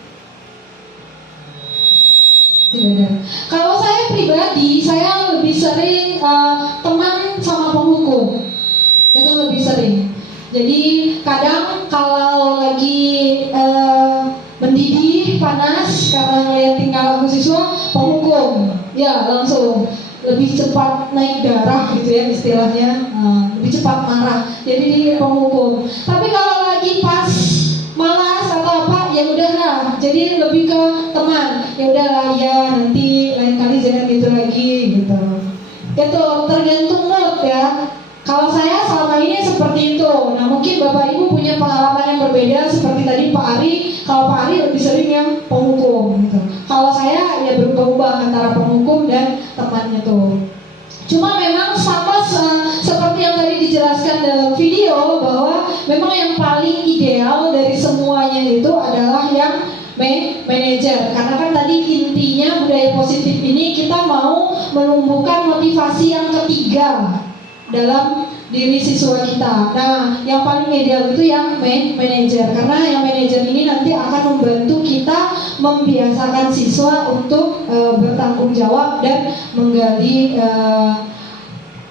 Tidak ada. Kalau saya pribadi, saya lebih sering teman sama penghukum. Itu lebih sering. Jadi kadang kalau lagi mendidih, panas karena ngeliat tingkah laku siswa, penghukum, ya langsung lebih cepat naik darah gitu ya istilahnya, lebih cepat marah. Jadi dia penghukum. Tapi kalau lagi pas malas atau apa, ya udahlah. Jadi lebih ke teman. Ya udahlah ya, nanti lain kali jangan gitu lagi gitu. Itu tergantung mood ya. Kalau saya selama ini seperti itu. Nah mungkin Bapak Ibu punya pengalaman yang berbeda seperti tadi Pak Ari. Kalau Pak Ari lebih sering yang penghukum gitu. Kalau saya ya berubah-ubah antara penghukum dan temannya tuh. Cuma memang sama seperti yang tadi dijelaskan dalam video, bahwa memang yang paling ideal dari semuanya itu adalah yang manajer. Karena kan tadi intinya budaya positif ini kita mau menumbuhkan motivasi yang ketiga dalam diri siswa kita. Nah, yang paling ideal itu yang manajer, karena yang manajer ini nanti akan membantu kita membiasakan siswa untuk bertanggung jawab dan menggali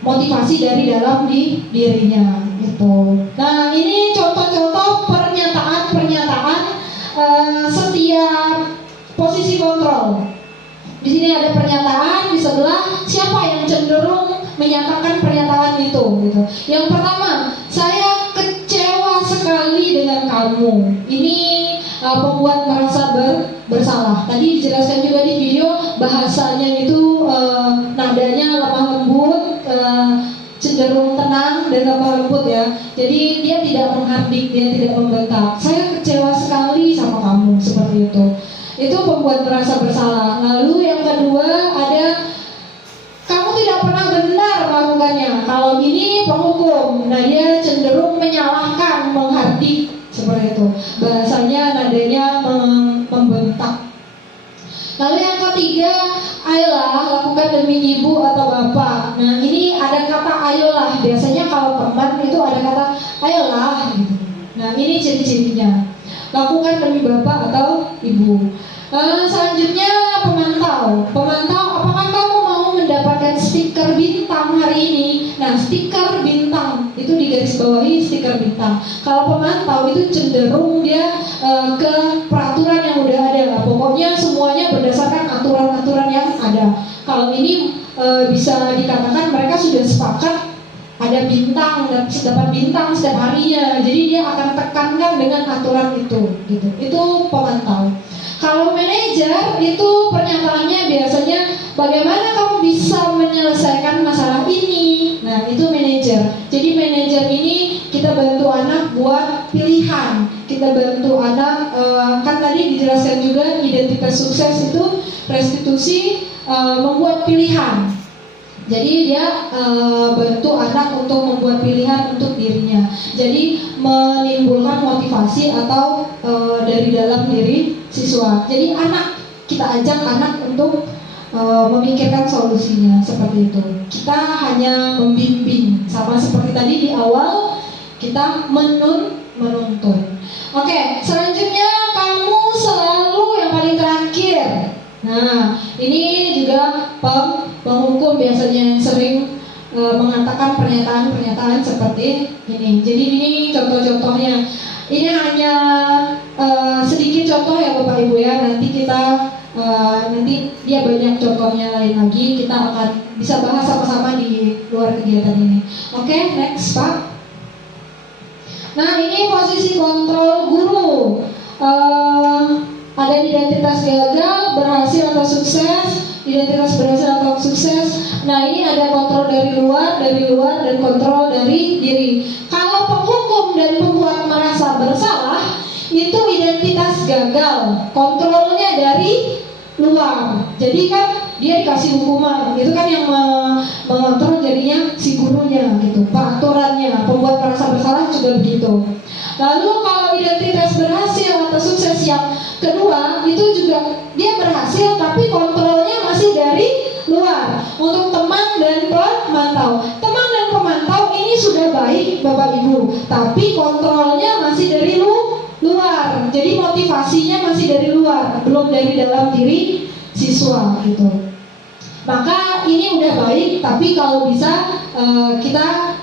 motivasi dari dalam dirinya gitu. Nah, ini contoh-contoh pernyataan setiap posisi kontrol. Di sini ada pernyataan, di sebelah siapa yang cenderung menyatakan pernyataan itu gitu. Yang pertama, saya kecewa sekali dengan kamu. Ini pembuat merasa bersalah. Tadi dijelaskan juga di video, bahasanya itu nadanya lemah lembut, cenderung tenang dan lemah lembut ya. Jadi dia tidak menghardik, dia tidak membentak. Saya kecewa sekali sama kamu, seperti itu. Itu pembuat merasa bersalah. Lalu yang kedua ada kamu tidak pernah benar melakukannya. Kalau ini penghukum, nah dia cenderung menyalahkan, menghardik, seperti itu. Bahasanya nadanya membentak. Lalu yang ketiga, ayolah lakukan demi ibu atau bapak. Nah ini ada kata ayolah. Biasanya kalau teman itu ada kata ayolah gitu. Nah ini ciri-cirinya. Lakukan demi bapak atau ibu. Selanjutnya pemantau. Apakah kamu mau mendapatkan stiker bintang hari ini? Nah, stiker bintang itu digarisbawahi stiker bintang. Kalau pemantau itu cenderung dia ke peraturan yang udah ada. Pokoknya semuanya berdasarkan aturan-aturan yang ada. Kalau ini bisa dikatakan mereka sudah sepakat ada bintang dan dapat bintang setiap harinya. Jadi dia akan tekankan dengan aturan itu, gitu. Itu pemantau. Kalau manajer itu pernyataannya biasanya bagaimana kamu bisa menyelesaikan masalah ini. Nah itu manajer. Jadi manajer ini kita bantu anak buat pilihan. Kita bantu anak kan tadi dijelaskan juga identitas sukses itu restitusi membuat pilihan. Jadi dia bantu anak untuk membuat pilihan untuk dirinya. Jadi menimbulkan motivasi atau dari dalam diri siswa. Jadi kita ajak anak untuk memikirkan solusinya seperti itu. Kita hanya membimbing, sama seperti tadi di awal kita menuntun. Oke, selanjutnya kamu selalu yang paling terakhir. Nah, ini juga penghukum biasanya yang sering mengatakan pernyataan-pernyataan seperti ini. Jadi ini contoh-contohnya. Ini hanya sedikit contoh ya Bapak Ibu ya. Nanti kita nanti dia banyak contohnya lain lagi. Kita akan bisa bahas sama-sama di luar kegiatan ini. Oke, next Pak. Nah ini posisi kontrol guru. Ada identitas gagal, berhasil atau sukses. Identitas berhasil atau sukses. Nah ini ada kontrol dari luar dan kontrol dari diri. Kalau penghukum dan pembuat merasa bersalah itu identitas gagal, kontrolnya dari luar. Jadi kan dia dikasih hukuman, itu kan yang mengontrol jadinya si gurunya gitu, peraturannya. Pembuat merasa bersalah juga begitu. Lalu kalau identitas berhasil atau sukses yang kedua itu juga dia berhasil tapi kontrolnya masih dari luar. Untuk teman dan pemantau. Teman dan pemantau ini sudah baik Bapak Ibu, tapi kontrolnya masih dari luar. Jadi motivasinya masih dari luar, belum dari dalam diri siswa gitu. Maka ini udah baik, tapi kalau bisa kita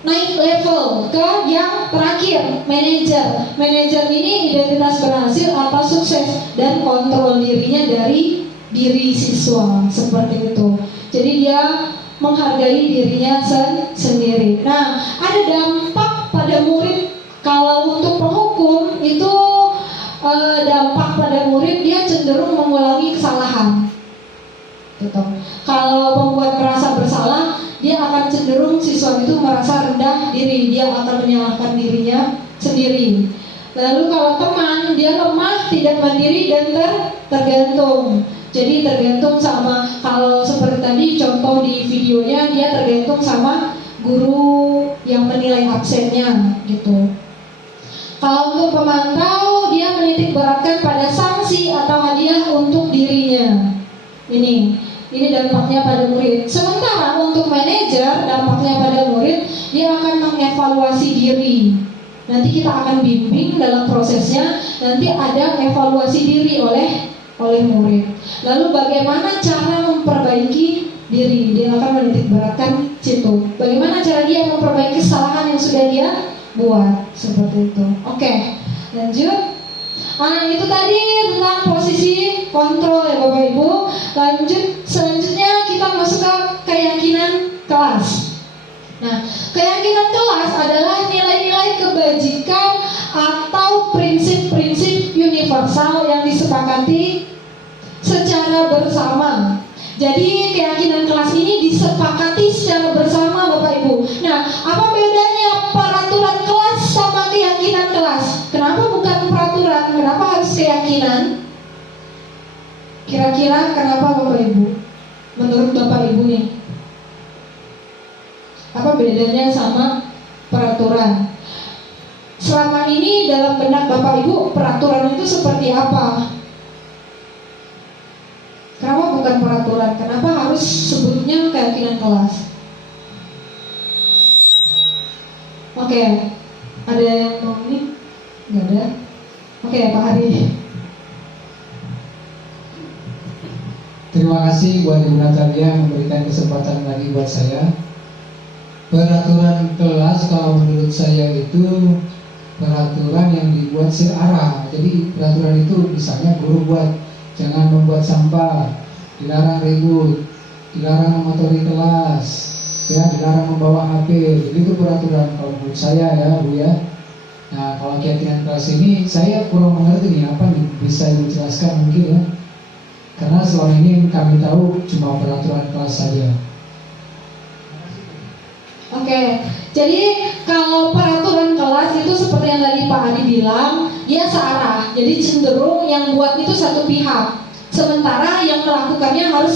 naik level ke yang terakhir, manajer. Manajer ini identitas berhasil atau sukses dan kontrol dirinya dari diri siswa, seperti itu. Jadi dia menghargai dirinya sendiri. Nah, ada dampak pada murid. Kalau untuk penghukum itu dampak pada murid, dia cenderung mengulangi kesalahan. Gitu. Kalau pembuat merasa bersalah, dia akan cenderung siswa itu merasa rendah diri, dia akan menyalahkan dirinya sendiri. Lalu kalau teman, dia lemah, tidak mandiri dan tergantung. Jadi tergantung sama, kalau seperti tadi contoh di videonya, dia tergantung sama guru yang menilai absennya gitu. Kalau untuk pemantau, dia menitik beratkan pada sanksi atau hadiah untuk dirinya. Ini dampaknya pada murid. Sementara untuk manajer, dampaknya pada murid, dia akan mengevaluasi diri. Nanti kita akan bimbing dalam prosesnya. Nanti ada evaluasi diri oleh murid. Lalu bagaimana cara memperbaiki diri? Dia akan menitik beratkan situ. Bagaimana cara dia memperbaiki kesalahan yang sudah dia buat, seperti itu. Oke, lanjut. Nah, itu tadi tentang posisi kontrol ya Bapak Ibu. Lanjut, selanjutnya kita masuk ke keyakinan kelas. Nah, keyakinan kelas adalah nilai-nilai kebajikan atau prinsip-prinsip universal yang disepakati secara bersama. Jadi keyakinan kelas ini disepakati secara bersama Bapak Ibu. Nah, apa bedanya peraturan kelas sama keyakinan kelas? Kenapa bukan peraturan? Kenapa harus keyakinan? Kira-kira kenapa Bapak Ibu? Menurut Bapak Ibu nih, apa bedanya sama peraturan? Selama ini dalam benak Bapak Ibu, peraturan itu seperti apa? Kenapa bukan peraturan? Kenapa harus sebutnya keyakinan kelas? Oke, ada yang mau ini? Nggak ada? Oke, Pak Hari. Terima kasih buat Ibu Natalia memberikan kesempatan lagi buat saya. Peraturan kelas kalau menurut saya itu peraturan yang dibuat searah. Jadi peraturan itu misalnya guru buat jangan membuat sampah, dilarang ribut, dilarang mengotori kelas, ya, dilarang membawa HP. Itu peraturan kalau menurut saya ya Bu ya. Nah, kalau keyakinan kelas ini saya kurang mengerti nih, apa nih, bisa dijelaskan mungkin ya? Karena selama ini kami tahu cuma peraturan kelas saja. Oke, jadi kalau peraturan kelas itu seperti yang tadi Pak Adi bilang, dia searah. Jadi cenderung yang buat itu satu pihak, sementara yang melakukannya harus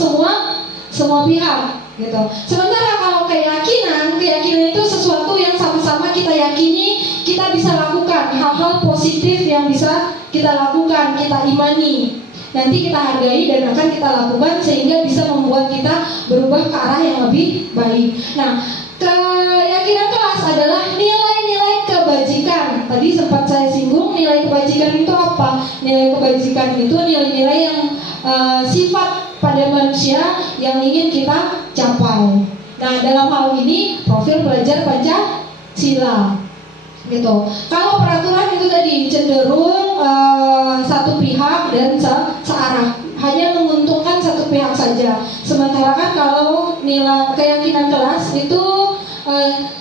semua pihak, gitu. Sementara kalau keyakinan itu sesuatu yang sama-sama kita yakini, kita bisa lakukan hal-hal positif yang bisa kita lakukan, kita imani. Nanti kita hargai dan akan kita lakukan sehingga bisa membuat kita berubah ke arah yang lebih baik. Nah, keyakinan kelas adalah nilai-nilai kebajikan. Tadi sempat saya singgung, nilai kebajikan itu apa? Nilai kebajikan itu nilai-nilai yang sifat pada manusia yang ingin kita capai. Nah, dalam hal ini profil belajar Pancasila, gitu. Kalau peraturan itu tadi cenderung satu pihak dan searah, hanya menguntungkan satu pihak saja. Sementara kan kalau nilai keyakinan kelas itu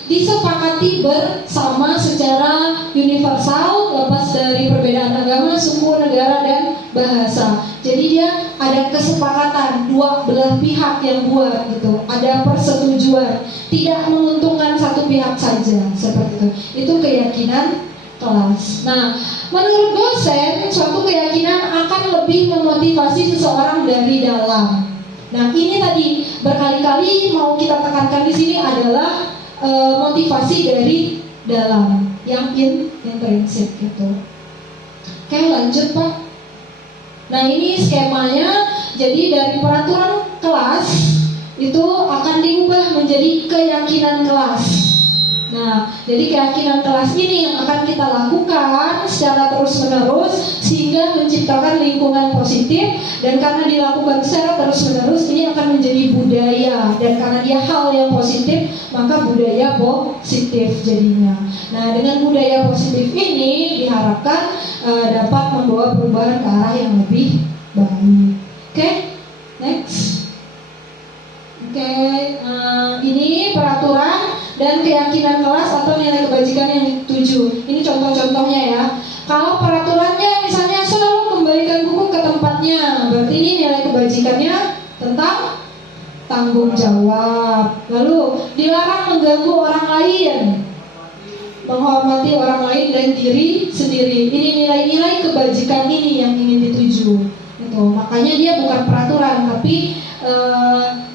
disepakati bersama secara universal, lepas dari perbedaan agama, suku, negara, dan bahasa. Jadi dia ada kesepakatan dua belah pihak yang buat, gitu. Ada persetujuan, tidak menguntungkan satu pihak saja, seperti itu. Itu keyakinan kelas. Nah, menurut dosen, suatu keyakinan akan lebih memotivasi seseorang dari dalam. Nah, ini tadi berkali-kali mau kita tekankan di sini adalah motivasi dari dalam, yang intrinsik gitu. Oke, lanjut Pak. Nah, ini skemanya. Jadi dari peraturan kelas itu akan diubah menjadi keyakinan kelas. Nah, jadi keyakinan kelas ini yang akan kita lakukan secara terus-menerus sehingga menciptakan lingkungan positif, dan karena dilakukan secara terus-menerus ini akan menjadi budaya, dan karena dia hal yang positif maka budaya positif jadinya. Nah, dengan budaya positif ini diharapkan dapat membawa perubahan ke arah yang lebih baik. Oke, next. Oke, ini peraturan dan keyakinan kelas atau nilai kebajikan yang dituju. Ini contoh-contohnya ya. Kalau peraturannya misalnya selalu kembalikan buku ke tempatnya, berarti ini nilai kebajikannya tentang tanggung jawab. Lalu dilarang mengganggu orang lain, menghormati orang lain dan diri sendiri. Ini nilai-nilai kebajikan ini yang ingin dituju. Gitu. Makanya dia bukan peraturan, tapi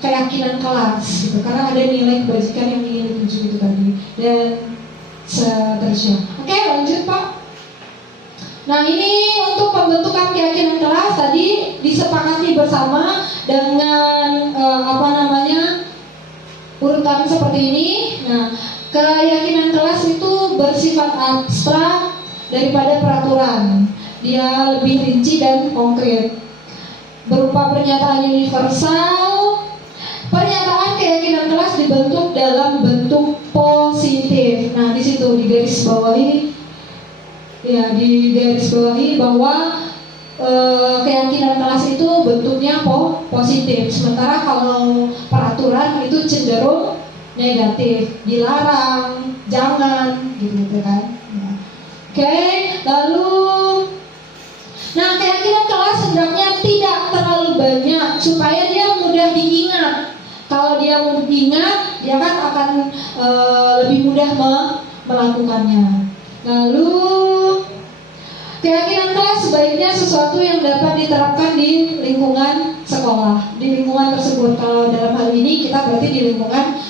keyakinan kelas, gitu. Karena ada nilai kebajikan yang ingin dituju itu tadi, dan seterusnya. Oke, lanjut Pak. Nah, ini untuk pembentukan keyakinan kelas tadi disepakati bersama dengan urutan seperti ini. Nah, keyakinan kelas itu bersifat abstrak daripada peraturan. Dia lebih rinci dan konkret. Berupa pernyataan universal, pernyataan keyakinan kelas dibentuk dalam bentuk positif. Nah, di situ di garis bawahi bahwa keyakinan kelas itu bentuknya positif. Sementara kalau peraturan itu cenderung negatif, dilarang, jangan, gitu kan. Oke, lalu nah, keyakinan kelas hendaknya tidak terlalu banyak supaya dia mudah diingat. Kalau dia mudah diingat, dia kan akan lebih mudah melakukannya. Lalu keyakinan kelas sebaiknya sesuatu yang dapat diterapkan di lingkungan sekolah, di lingkungan tersebut. Kalau dalam hal ini kita berarti di lingkungan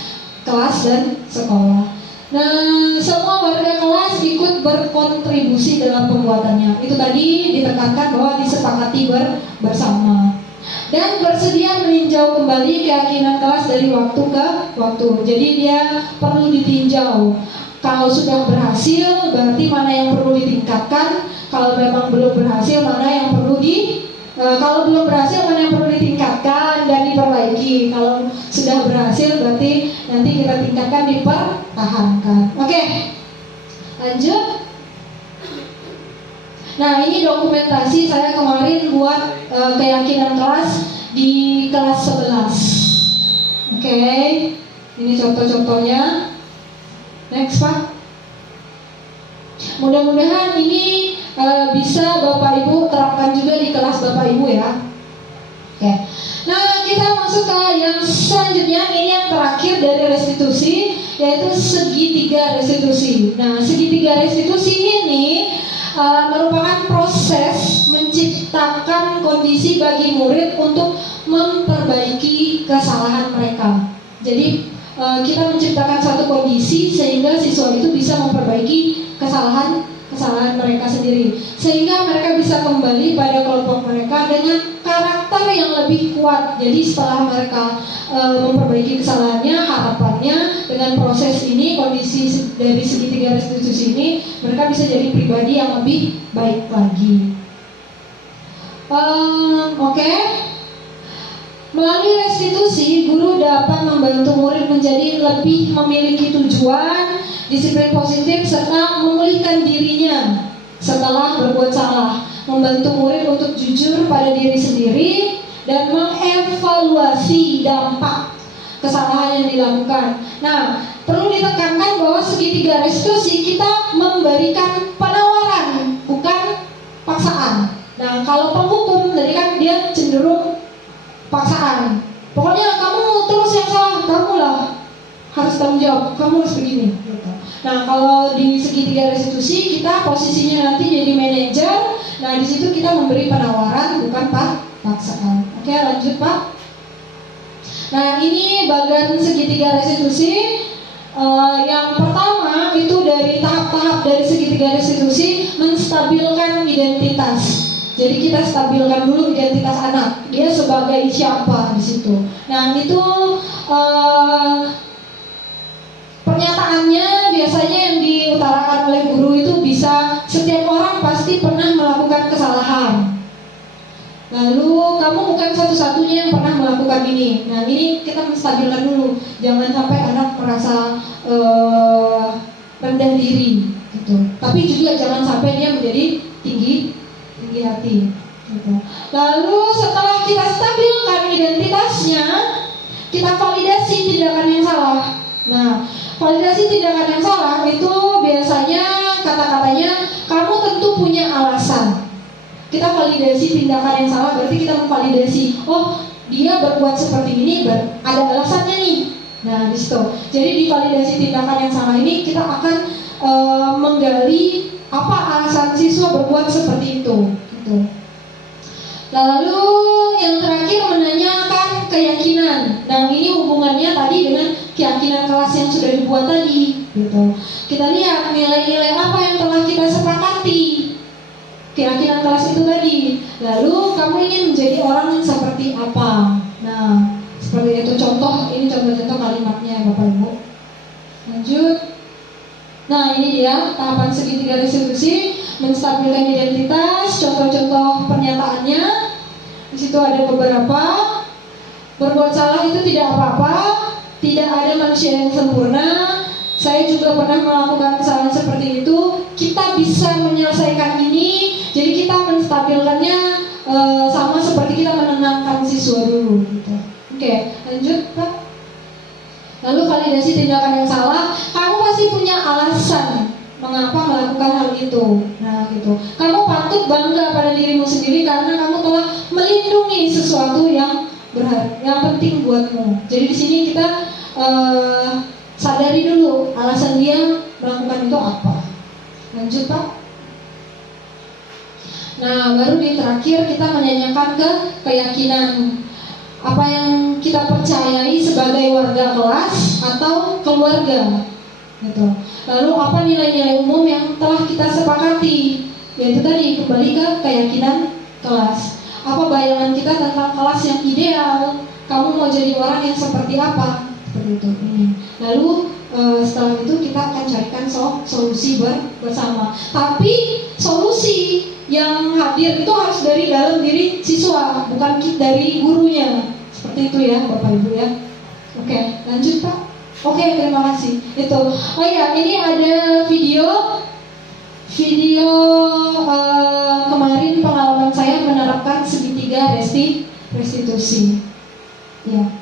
kelas dan sekolah. Nah, semua warga kelas ikut berkontribusi dalam pembuatannya. Itu tadi ditekankan bahwa disepakati bersama dan bersedia meninjau kembali keyakinan kelas dari waktu ke waktu. Jadi dia perlu ditinjau. Kalau sudah berhasil, berarti mana yang perlu ditingkatkan. Kalau memang belum berhasil, mana yang perlu kalau belum berhasil, mana yang perlu ditingkatkan dan diperbaiki. Kalau sudah berhasil, berarti nanti kita tingkatkan, dipertahankan. Oke, lanjut. Nah, ini dokumentasi saya kemarin buat keyakinan kelas di kelas 11. Oke, ini contoh-contohnya. Next, Pak. Mudah-mudahan ini bisa Bapak Ibu terapkan juga di kelas Bapak Ibu ya. Oke. Nah, kita masuk ke yang selanjutnya. Ini yang terakhir dari restitusi, yaitu segitiga restitusi. Nah, segitiga restitusi ini merupakan proses menciptakan kondisi bagi murid untuk memperbaiki kesalahan mereka. Jadi kita menciptakan satu kondisi sehingga siswa itu bisa memperbaiki kesalahan mereka sendiri, sehingga mereka bisa kembali pada kelompok mereka dengan karakter yang lebih kuat. Jadi setelah mereka memperbaiki kesalahannya, harapannya dengan proses ini, kondisi dari segitiga restitusi ini, mereka bisa jadi pribadi yang lebih baik lagi. Oke. Melalui restitusi, guru dapat membantu murid menjadi lebih memiliki tujuan, disiplin positif, serta memulihkan dirinya setelah berbuat salah, membantu murid untuk jujur pada diri sendiri, dan mengevaluasi dampak kesalahan yang dilakukan. Nah, perlu ditekankan bahwa segitiga restitusi kita memberikan penawaran, bukan paksaan. Nah, kalau penghukum tadi kan dia cenderung paksaan. Pokoknya kamu terus yang salah, kamulah harus tanggung jawab, kamu harus begini. Gitu. Nah, kalau di segitiga restitusi kita posisinya nanti jadi manajer. Nah, di situ kita memberi penawaran, bukan paksaan. Oke, lanjut Pak. Nah, ini bagian segitiga restitusi. Yang pertama itu dari tahap-tahap dari segitiga restitusi menstabilkan identitas. Jadi kita stabilkan dulu identitas anak, dia sebagai siapa di situ. Nah, itu pernyataannya biasanya yang diutarakan oleh guru itu bisa, setiap orang pasti pernah melakukan kesalahan. Lalu kamu bukan satu-satunya yang pernah melakukan ini. Nah, ini kita menstabilkan dulu, jangan sampai anak merasa rendah diri, gitu. Tapi juga jangan sampai dia menjadi tinggi hati, gitu. Lalu setelah kita stabilkan identitasnya, kita validasi tindakan yang salah. Nah, validasi tindakan yang salah itu biasanya kata-katanya, kamu tentu punya alasan. Kita validasi tindakan yang salah, berarti kita memvalidasi, oh dia berbuat seperti ini, ada alasannya nih. Nah, di situ. Jadi di validasi tindakan yang salah ini kita akan menggali apa alasan siswa berbuat seperti itu. Gitu. Lalu yang terakhir menanyakan keyakinan. Nah, ini hubungannya tadi dengan keyakinan kelas yang sudah dibuat tadi. Gitu. Kita lihat nilai-nilai apa yang telah kita sepakati. keyakinan kelas itu tadi. Lalu kamu ingin menjadi orang yang seperti apa? Nah, seperti itu contoh, ini contoh-contoh kalimatnya Bapak Ibu. Lanjut. Nah, ini dia tahapan segitiga restitusi, menstabilkan identitas. Contoh-contoh pernyataannya. Di situ ada beberapa. Berbuat salah itu tidak apa-apa. Tidak ada manusia yang sempurna. Saya juga pernah melakukan kesalahan seperti itu. Kita bisa menyelesaikan ini. Jadi kita menstabilkannya sama seperti kita menenangkan siswa dulu. Gitu. Oke, lanjut Pak. Lalu validasi tindakan yang salah. Kamu pasti punya alasan mengapa melakukan hal itu. Nah, gitu. Kamu patut bangga pada dirimu sendiri karena kamu telah melindungi sesuatu yang berharga, yang penting buatmu. Jadi di sini kita sadari dulu alasan dia melakukan itu apa. Lanjut Pak. Nah, baru di terakhir kita menanyakan ke keyakinan. Apa yang kita percayai sebagai warga kelas atau keluarga, gitu. Lalu apa nilai-nilai umum yang telah kita sepakati, yaitu tadi kembali ke keyakinan kelas. Apa bayangan kita tentang kelas yang ideal? Kamu mau jadi orang yang seperti apa? Seperti itu. Lalu setelah itu kita akan carikan solusi bersama. Tapi solusi yang hadir itu harus dari dalam diri siswa, bukan dari gurunya. Seperti itu ya Bapak Ibu ya. Oke, lanjut Pak. Oke, terima kasih. Itu. Oh ya, ini ada video kemarin pengalaman saya menerapkan segitiga restitusi. Ya.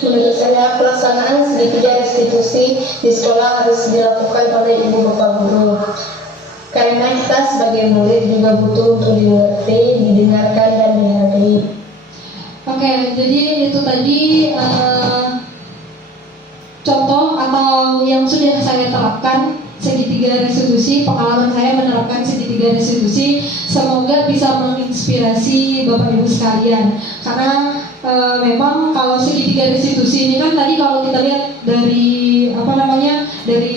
Menurut saya, pelaksanaan segitiga restitusi di sekolah harus dilakukan oleh ibu bapak guru. Karena kita sebagai murid juga butuh untuk dimengerti, didengarkan, dan dihargai. Oke, jadi itu tadi contoh atau yang sudah saya terapkan segitiga restitusi, pengalaman saya menerapkan segitiga restitusi. Semoga bisa menginspirasi Bapak Ibu sekalian. Karena memang kalau segitiga restitusi ini kan tadi kalau kita lihat dari dari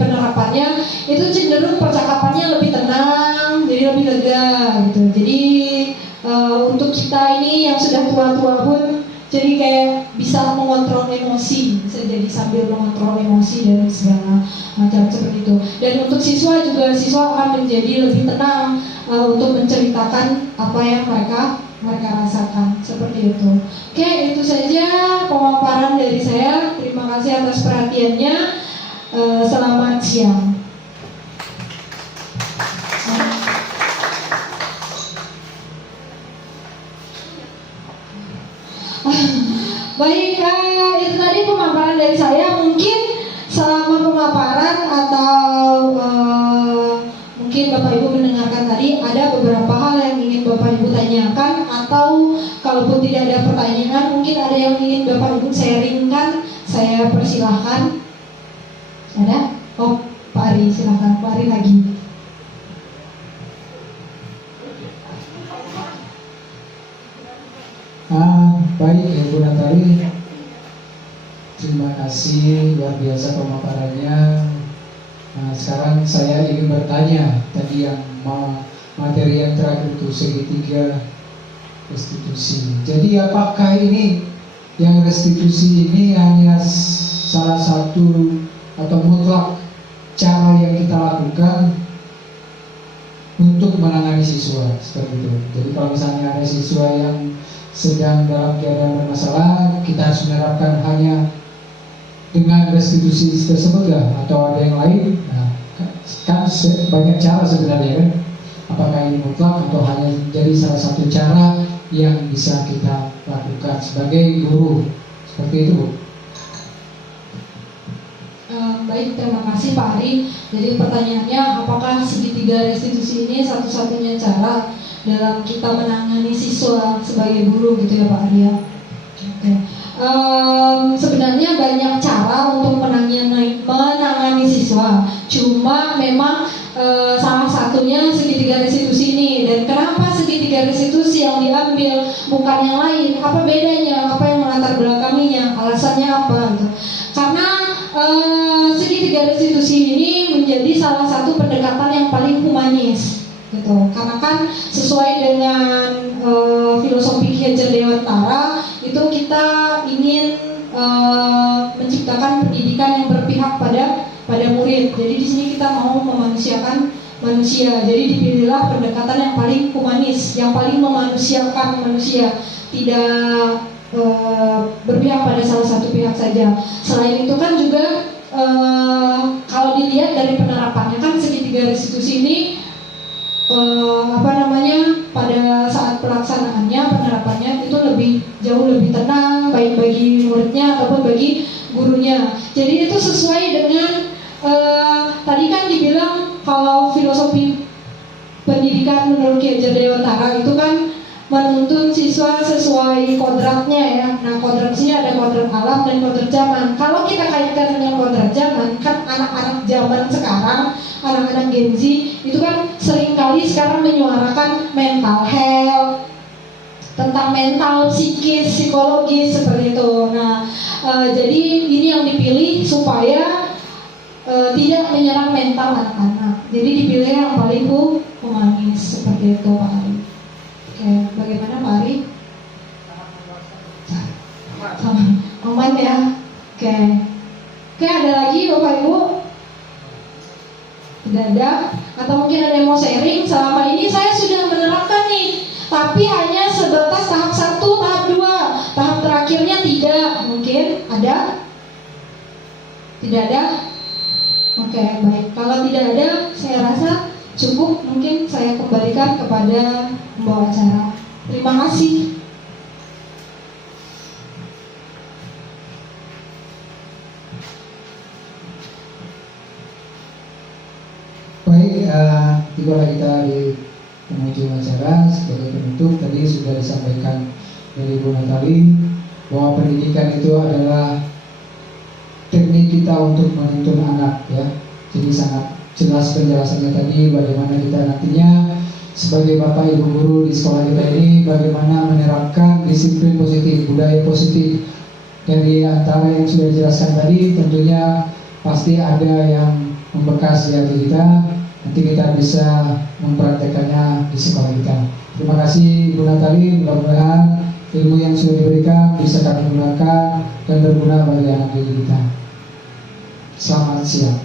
penerapannya itu cenderung percakapannya lebih tenang, jadi lebih lega gitu. Jadi untuk kita ini yang sudah tua-tua pun jadi kayak bisa mengontrol emosi, bisa jadi sambil mengontrol emosi dan segala macam seperti itu. Dan untuk siswa juga, siswa akan menjadi lebih tenang untuk menceritakan apa yang mereka rasakan, seperti itu. Oke, itu saja pemaparan dari saya. Terima kasih atas perhatiannya. Selamat siang. dari saya mungkin selama pemaparan atau mungkin Bapak Ibu mendengarkan tadi ada beberapa hal yang ingin Bapak Ibu tanyakan, atau kalaupun tidak ada pertanyaan mungkin ada yang ingin Bapak Ibu sharingkan, saya persilahkan. Ada? Oh, Pak Ari, silakan Pak Ari lagi. Baik Ibu Natali, terima kasih luar biasa pemaparannya. Nah, sekarang saya ingin bertanya tadi yang materi yang terakhir itu segitiga restitusi. Jadi apakah ini yang restitusi ini hanya salah satu atau mutlak cara yang kita lakukan untuk menangani siswa seperti itu? Jadi kalau misalnya ada siswa yang sedang dalam keadaan bermasalah, kita harus menerapkan hanya dengan restitusi tersebut ya, atau ada yang lain? Nah, kan banyak cara sebenarnya kan. Apakah ini mutlak atau hanya jadi salah satu cara yang bisa kita lakukan sebagai guru? Seperti itu, Bu. Baik, terima kasih Pak Ari. Jadi pertanyaannya, apakah segitiga restitusi ini satu-satunya cara dalam kita menangani siswa sebagai guru gitu ya Pak Ari ya? Oke. Sebenarnya banyak cara untuk menangani siswa. Cuma memang salah satunya segitiga restitusi ini. Dan kenapa segitiga restitusi yang diambil bukan yang lain? Apa bedanya? Apa yang melatar belakanginya? Alasannya apa? Gitu. Karena segitiga restitusi ini menjadi salah satu pendekatan yang paling humanis, gitu. Karena kan sesuai dengan filosofi Ki Hajar Dewantara itu kita ingin menciptakan pendidikan yang berpihak pada murid. Jadi di sini kita mau memanusiakan manusia. Jadi dipilihlah pendekatan yang paling humanis, yang paling memanusiakan manusia, tidak berpihak pada salah satu pihak saja. Selain itu kan juga kalau dilihat dari penerapannya kan segitiga restitusi ini pada saat pelaksanaannya, penerapannya itu jauh lebih tenang, baik bagi muridnya ataupun bagi gurunya. Jadi itu sesuai dengan tadi kan dibilang kalau filosofi pendidikan menurut Ki Hajar Dewantara itu kan menuntun siswa sesuai kodratnya ya. Nah, kodrat sini ada kodrat alam dan kodrat zaman. Kalau kita kaitkan dengan kodrat zaman, kan anak-anak zaman sekarang, anak-anak Gen Z itu kan seringkali sekarang menyuarakan mental health, tentang mental, psikis, psikologis seperti itu. Nah, jadi ini yang dipilih supaya tidak menyerang mental anak-anak. Jadi dipilih yang paling humanis seperti itu Pak Ari. Oke, bagaimana Pak Ari? Aman ya? Oke, ada lagi Bapak Ibu? Tidak ada? Atau mungkin ada yang mau sharing? Selama ini saya sudah menerapkan nih, tapi hanya sebatas tahap 1, tahap 2, tahap terakhirnya tidak. Mungkin ada? Tidak ada? Oke, baik. Kalau tidak ada, saya rasa cukup. Mungkin saya kembalikan kepada pembawa acara. Terima kasih. Baik, tibalah kita di penghujung acara. Sebagai penutup, tadi sudah disampaikan dari Bu Natali bahwa pendidikan itu adalah teknik kita untuk menuntun anak ya. Jadi sangat jelas penjelasannya tadi bagaimana kita nantinya sebagai bapak ibu guru di sekolah kita ini bagaimana menerapkan disiplin positif, budaya positif. Dari antara yang sudah dijelaskan tadi tentunya pasti ada yang membekas di hati kita. Nanti kita bisa mempraktekannya di sekolah kita. Terima kasih Bu Natali, mudah-mudahan ilmu yang sudah diberikan bisa kami gunakan dan berguna bagi anak didik kita. Selamat siang.